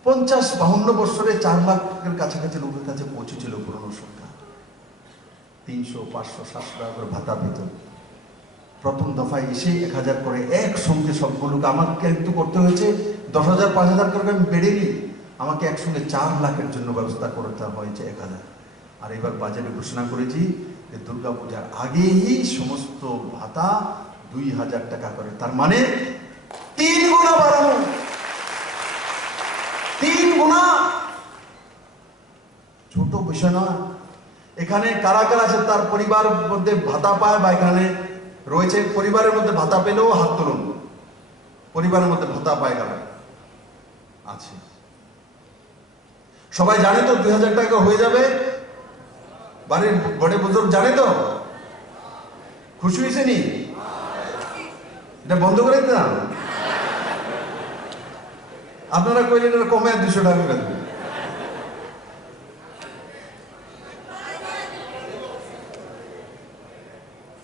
50-52 বছরে 4 লাখের কাছাকাছি লোকের কাছে পৌঁছেছিল পুরনো সরকার। 300, 500, 700 টাকা করে ভাতা পেত। প্রথম দফায় এসে 1000 করে একসঙ্গে সবগুলোকে আমাকে কিন্তু করতে হয়েছে 10,000, 5,000 করে আমি বেড়েনি, আমাকে একসঙ্গে 4 লাখের জন্য ব্যবস্থা করতে হয়েছে 1000। আর এবার বাজারে ঘোষণা করেছি যে দুর্গাপূজার আগেই সমস্ত ভাতা 2000 টাকা করে, তার মানে 3 গুণা বাড়ানো, 3 গুণা। ছোট বিষয় না। এখানে কারা কারা আছে তার পরিবার মধ্যে ভাতা পায়, বা এখানে রয়েছে পরিবারের মধ্যে ভাতা পেলেও হাত তুলুন। পরিবারের মধ্যে ভাতা পায় কারা আছে? সবাই জানে তো 2000 টাকা হয়ে যাবে? বাড়ির বড় বুজুর্গ জানে তো? খুশি হয়েছে নি? এটা বন্ধ করে দিলাম। আপনারা কইলেন এটা কমে 200 টাকা করে দেবেন।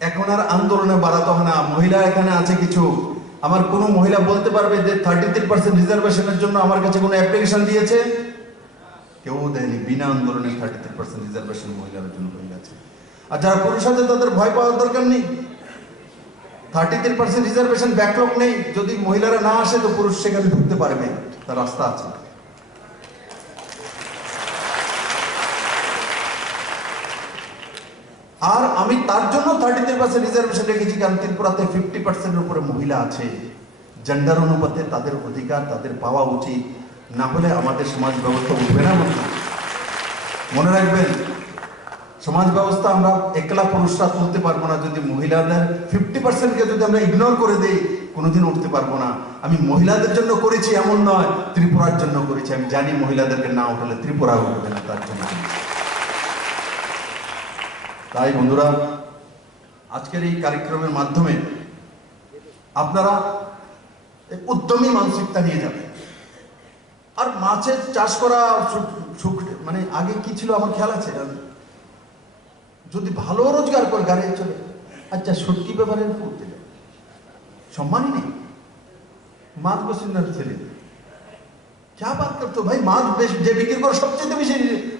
এখন আর আন্দোলনে বাড়াতে হয় না। মহিলা এখানে আছে কিছু, আমার কোন মহিলা বলতে পারবে যে 33% রিজার্ভেশনের জন্য আমার কাছে কোনো অ্যাপ্লিকেশন দিয়েছে? কেউ দেয়নি। বিনা আন্দোলনে 33% রিজার্ভেশন মহিলাদের জন্য হয়ে গেছে। আর যারা পুরুষ আছে তাদের ভয় পাওয়ার দরকার নেই। 33% রিজার্ভেশন ব্যাকলগ নেই। যদি মহিলারা না আসে তো পুরুষ সেখানে ঢুকতে পারবে, তার রাস্তা আছে। আর আমি তার জন্য 33% রিজার্ভেশন রেখেছি, কারণ ত্রিপুরাতে 50%-এর উপরে মহিলা আছে। জেন্ডার অনুপাতে তাদের অধিকার তাদের পাওয়া উচিত, না হলে আমাদের সমাজ ব্যবস্থা উঠবে না। মনে রাখবেন, সমাজ ব্যবস্থা আমরা একলা পুরুষরা তুলতে পারবো না। যদি মহিলাদের 50%-কে যদি আমরা ইগনোর করে দিই, কোনোদিন উঠতে পারবো না। আমি মহিলাদের জন্য করেছি এমন নয়, ত্রিপুরার জন্য করেছি। আমি জানি মহিলাদেরকে না উঠালে ত্রিপুরা উঠবে না, তার জন্য। তাই বন্ধুরা, আজকের এই কার্যক্রমের মাধ্যমে আপনারা উদ্যমী মানসিকতা নিয়ে যাবেন। আর মাছের চাষ করা মানে আগে কি ছিল আমার খেয়াল আছে, যদি ভালো রোজগার করে গাড়ি চলে, আচ্ছা সত্যি ব্যাপারে করতে যায় সম্মানই নেই। মাছ বসিন্দার ছেলে क्या बात करते हो भाई? माछ যে বিক্রি করে সবচেয়ে বেশি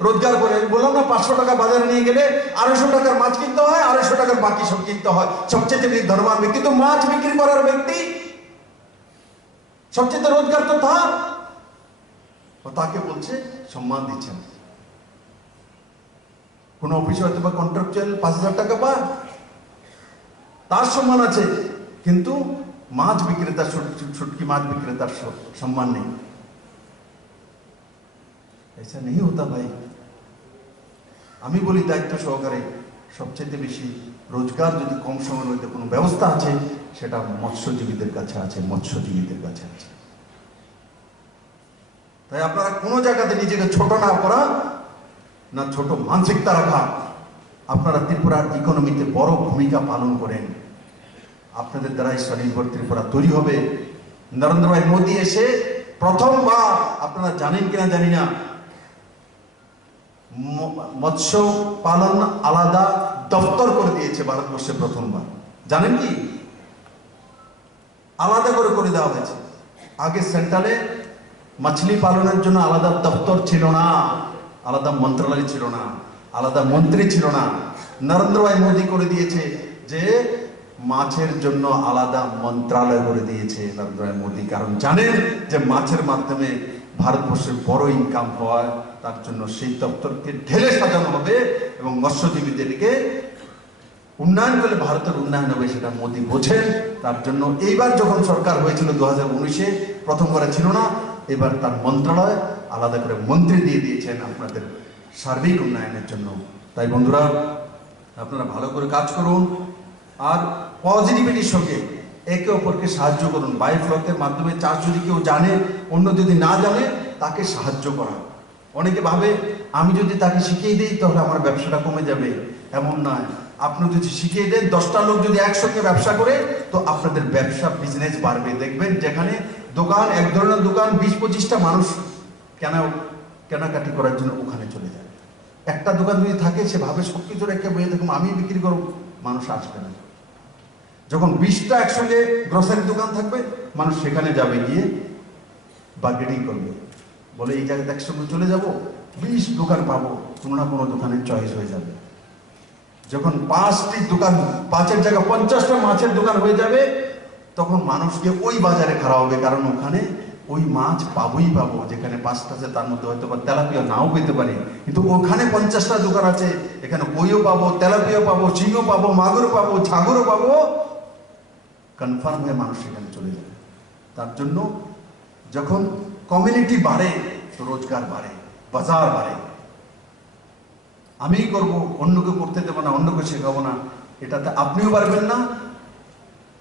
রোজগার করে। আমি বললাম না, 500 টাকা বাজারে নিয়ে গেলে 250 টাকার মাছ কিনতে হয়, 250 টাকার বাকি সব কিনতে হয়। সবচেয়ে বেশি ধনবান ব্যক্তি তো মাছ বিক্রি করার ব্যক্তি, সবচেয়ে রোজগার তো তার। তাকে বলছে সম্মান দিচ্ছেন। কোন অফিসে হয়তো বা কন্ট্রাকচুয়াল 5000 টাকা পায়, তার সম্মান আছে, কিন্তু মাছ বিক্রেতা, ছুটকি মাছ বিক্রেতার সম্মান নেই। ऐसा नहीं होता भाई। আমি বলি দায়িত্ব সহকারে, সবচেয়ে বেশি রোজগার যদি কম সময়ের মধ্যে কোনো ব্যবস্থা আছে, সেটা মৎস্যজীবীদের কাছে আছে, মৎস্যজীবীদের কাছে আছে। তাই আপনারা কোনো জায়গাতে নিজেকে ছোট না করা, না ছোট মানসিকতা রাখা। আপনারা ত্রিপুরার ইকোনমিতে বড় ভূমিকা পালন করেন। আপনাদের দ্বারাই স্বনির্ভর ত্রিপুরা তৈরি হবে। নরেন্দ্র ভাই মোদী এসে প্রথমবার, আপনারা জানেন কিনা জানি না, মৎস্য পালন আলাদা দপ্তর করে দিয়েছে ভারতবর্ষে প্রথমবার। জানেন কি? আলাদা করে দেওয়া হয়েছে। আগে সেন্ট্রালে মাছলি পালনের জন্য আলাদা দপ্তর ছিল না, আলাদা মন্ত্রণালয় ছিল না, আলাদা মন্ত্রী ছিল না। নরেন্দ্র ভাই মোদী করে দিয়েছে যে মাছের জন্য আলাদা মন্ত্রণালয় করে দিয়েছে নরেন্দ্র ভাই মোদী, কারণ জানেন যে মাছের মাধ্যমে ভারতবর্ষের বড় ইনকাম হয়, তার জন্য সেই দপ্তরকে ঢেলে সাজানো হবে এবং মৎস্যজীবীদেরকে উন্নয়ন করলে ভারতের উন্নয়ন হবে, সেটা মোদী বোঝেন। তার জন্য এইবার যখন সরকার হয়েছিল 2019-এ, প্রথমবারে ছিল না, এবার তার মন্ত্রণালয় আলাদা করে মন্ত্রী দিয়ে দিয়েছেন আপনাদের সার্বিক উন্নয়নের জন্য। তাই বন্ধুরা, আপনারা ভালো করে কাজ করুন আর পজিটিভিটির সঙ্গে একে অপরকে সাহায্য করুন। বায়োফ্লকের মাধ্যমে চাষ যদি কেউ জানে, অন্য যদি না জানে, তাকে সাহায্য করা। অনেকে ভাবে আমি যদি তাকে শিখিয়ে দিই তাহলে আমার ব্যবসাটা কমে যাবে, এমন নয়। আপনি যদি শিখিয়ে দেন, 10টা লোক যদি একসঙ্গে ব্যবসা করে, তো আপনাদের ব্যবসা বিজনেস বাড়বে। দেখবেন যেখানে দোকান, এক ধরনের দোকান 20-25টা মানুষ কেনাকাটি করার জন্য ওখানে চলে যায়। একটা দোকান যদি থাকে, সে ভাবে সবকিছু রেখে বইয়ে দেখুন আমি বিক্রি করব, মানুষ আসবে না। যখন 20টা একসঙ্গে গ্রসারি দোকান থাকবে, মানুষ সেখানে যাবে, গিয়ে বার্গেনিং করবে, বলে এই জায়গাতে একসঙ্গে চলে যাব, 20 দোকান পাবো, কোনো না কোনো দোকানের চয়েস হয়ে যাবে। যখন 5টি দোকান, 5-এর জায়গায় 50টা মাছের দোকান হয়ে যাবে, তখন মানুষকে ওই বাজারে খাওয়া হবে, কারণ ওখানে ওই মাছ পাবোই পাবো। যেখানে 5টা আছে তার মধ্যে হয়তো বা তেলাপিয়া নাও পেতে পারে, কিন্তু ওখানে 50টা দোকান আছে, এখানে কইও পাবো, তেলাপিয়া পাবো, চিংও পাবো, মাগুরও পাবো, ছাগরও পাবো, কনফার্ম হয়ে মানুষ সেখানে চলে যাবে। তার জন্য যখন কমিউনিটি বাড়ে, তো রোজগার বাড়ে, বাজার বাড়ে। আমি করব, অন্যকে করতে দেবো না, অন্যকে শেখাবো না, এটাতে আপনিও পারবেন না,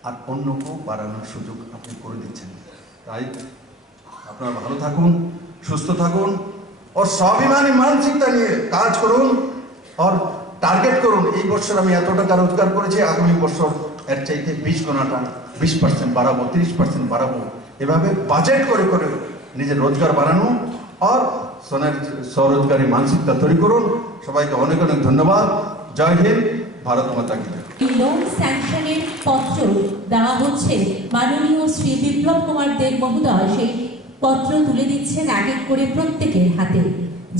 আর অন্যকেও বাড়ানোর সুযোগ আপনি করে দিচ্ছেন। তাই আপনারা ভালো থাকুন, সুস্থ থাকুন, और स्वाभिमानी मानसिकता নিয়ে কাজ করুন, और টার্গেট করুন এই বছর আমি এত টাকা রোজগার করেছি, আগামী বছর এর চাইতে 20 গুণাটা, 20% বাড়াবো, 30% বাড়াবো। এভাবে বাজেট করে করে নিজের রোজগার বাড়ানো আর স্বরোজগারী মানসিকতা তৈরি করুন। সবাইকে অনেক অনেক ধন্যবাদ। জয় হিন্দ, ভারত মাতা কি জয়। লোন স্যাংশনের পত্র দেওয়া হচ্ছে মাননীয় শ্রী বিপ্লব কুমার দেব মহোদয়। সেই পত্র তুলে দিচ্ছেন এক এক করে প্রত্যেকের হাতে,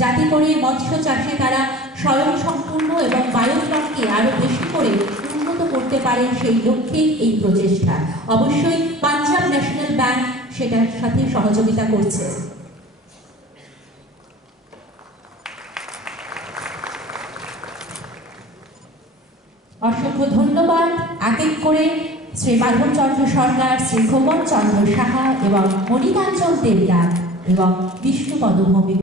যাতে করে মৎস্য চাষে তারা স্বয়ংসম্পূর্ণ এবং বায়োফ্লককে আরো বেশি করে উন্নত করতে পারেন, সেই লক্ষ্যে এই প্রচেষ্টা। অবশ্যই পাঞ্জাব ন্যাশনাল ব্যাংক সেটার সাথে সহযোগিতা করছে। অসংখ্য ধন্যবাদ এক এক করে শ্রী মাধবচন্দ্র সরকার, শ্রী খোকন চন্দ্র সাহা এবং মণিকাঞ্চন দেবনাথ এবং বিষ্ণুপদ ভৌমিক।